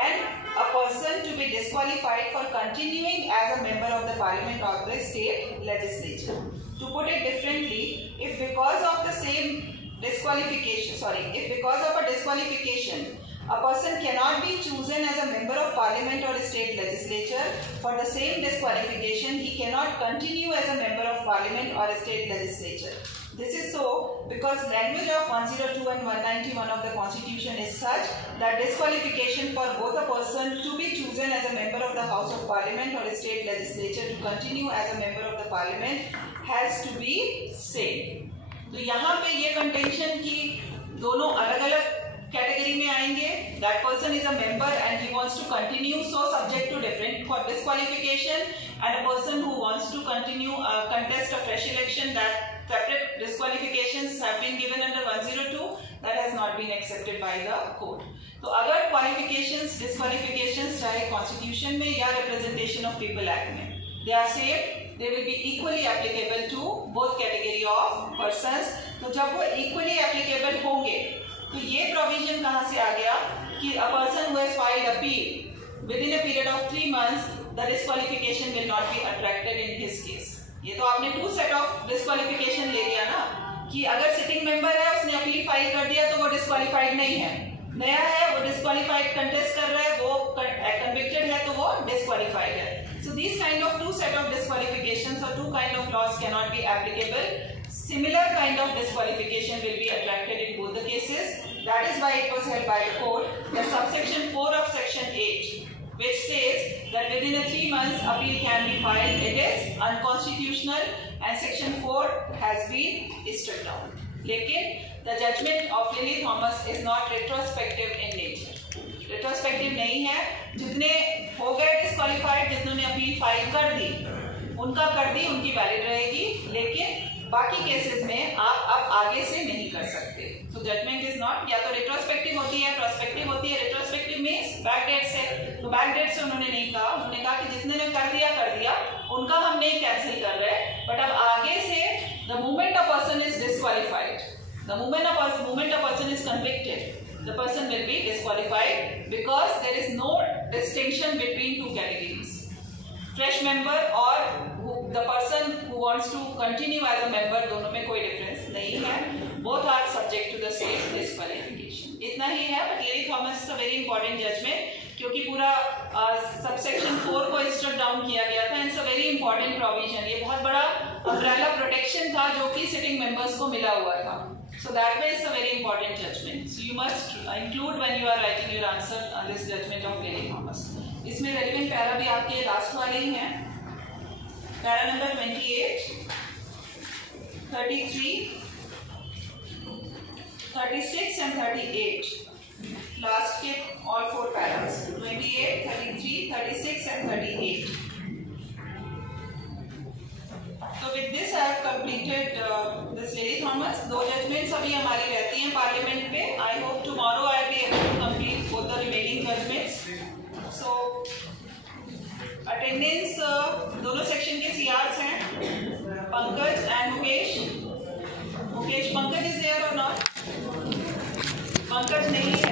and a person to be disqualified for continuing as a member of the parliament or the state legislature। To put it differently, if because of a disqualification a person cannot be chosen as a member of parliament or a state legislature, for the same disqualification he cannot continue as a member of parliament or a state legislature। This is so because language of 102 and 191 of the Constitution is such that disqualification for both a person to be chosen as a member of the House of Parliament or a state legislature to continue as a member of the Parliament has to be same। तो यहाँ पे ये contention की दोनों अलग-अलग category में आएंगे। That person is a member and he wants to continue, so subject to different for disqualification, and a person who wants to continue contest a fresh election, that separate disqualifications have been given under 102, that has not been accepted by the court। तो अगर qualifications disqualifications चाहे constitution में या representation of people act में they are same, they will be equally applicable to both category of persons. तो जब वो equally applicable होंगे तो ये provision कहाँ से आ गया कि a person who has filed appeal within a period of 3 months, the disqualification will not be attracted in his case. ये तो आपने 2 set of disqualification ले लिया ना, कि अगर सिटिंग मेंबर है उसने अपील फाइल कर दिया तो वो डिस्क्वालीफाइड नहीं है, नया है वो डिस्क्वालीफाइड कंटेस्ट कर रहा है, वो कन्विक्टेड है तो वो डिस्क्वालीफाइड है. So these kind of 2 set of disqualifications or 2 kind of laws cannot be applicable. Similar kind of disqualification will be attracted in both the cases. That is why it was held by the court that subsection 4 of section 8, which says that within a 3 months appeal can be filed, it is unconstitutional and section 4 has been struck down. लेकिन the judgment of Lily Thomas is not retrospective in nature. Retrospective नहीं है. जितने हो गए disqualified, जितनों ने appeal file कर दी उनकी valid रहेगी, लेकिन बाकी केसेस में आप अब आगे से नहीं कर सकते. तो जजमेंट इज नॉट, या तो रिट्रोस्पेक्टिव होती है, प्रोस्पेक्टिव होती है. रिट्रोस्पेक्टिव मींस बैक डेट से, तो बैक डेट से उन्होंने नहीं कहा. उन्होंने कहा कि जितने ने कर दिया उनका हम नहीं कैंसिल कर रहे, बट अब आगे से the moment a person is disqualified, the moment a person is convicted, the person will be disqualified because there is no distinction between 2 categories. Fresh member or the person who wants to continue as a member, दोनों में कोई difference नहीं है. Both are subject to the same disqualification. इतना ही है. But Lily Thomas is a very important judgment क्योंकि पूरा subsection 4 को struck down किया गया था. It's a very important provision. ये बहुत बड़ा umbrella protection था जो कि sitting members को मिला हुआ था. So that way it's a very important judgment. So you must include when you are writing your answer on this judgment of Lily Thomas. इसमें relevant पैरा भी आपके लास्ट वाले ही हैं. Para number 28, 33, 36 and 38. Last के all 4 Paris. 28, 33, 36 and 38. So with this I have completed this Lily Thomas. 2 judgments अभी हमारी रहती हैं पार्लियामेंट पे. I hope tomorrow I will be able to complete both the remaining judgments. So attendance दोनों section के CRs हैं. Pankaj and Mukesh. Pankaj is there or not? Pankaj नहीं है.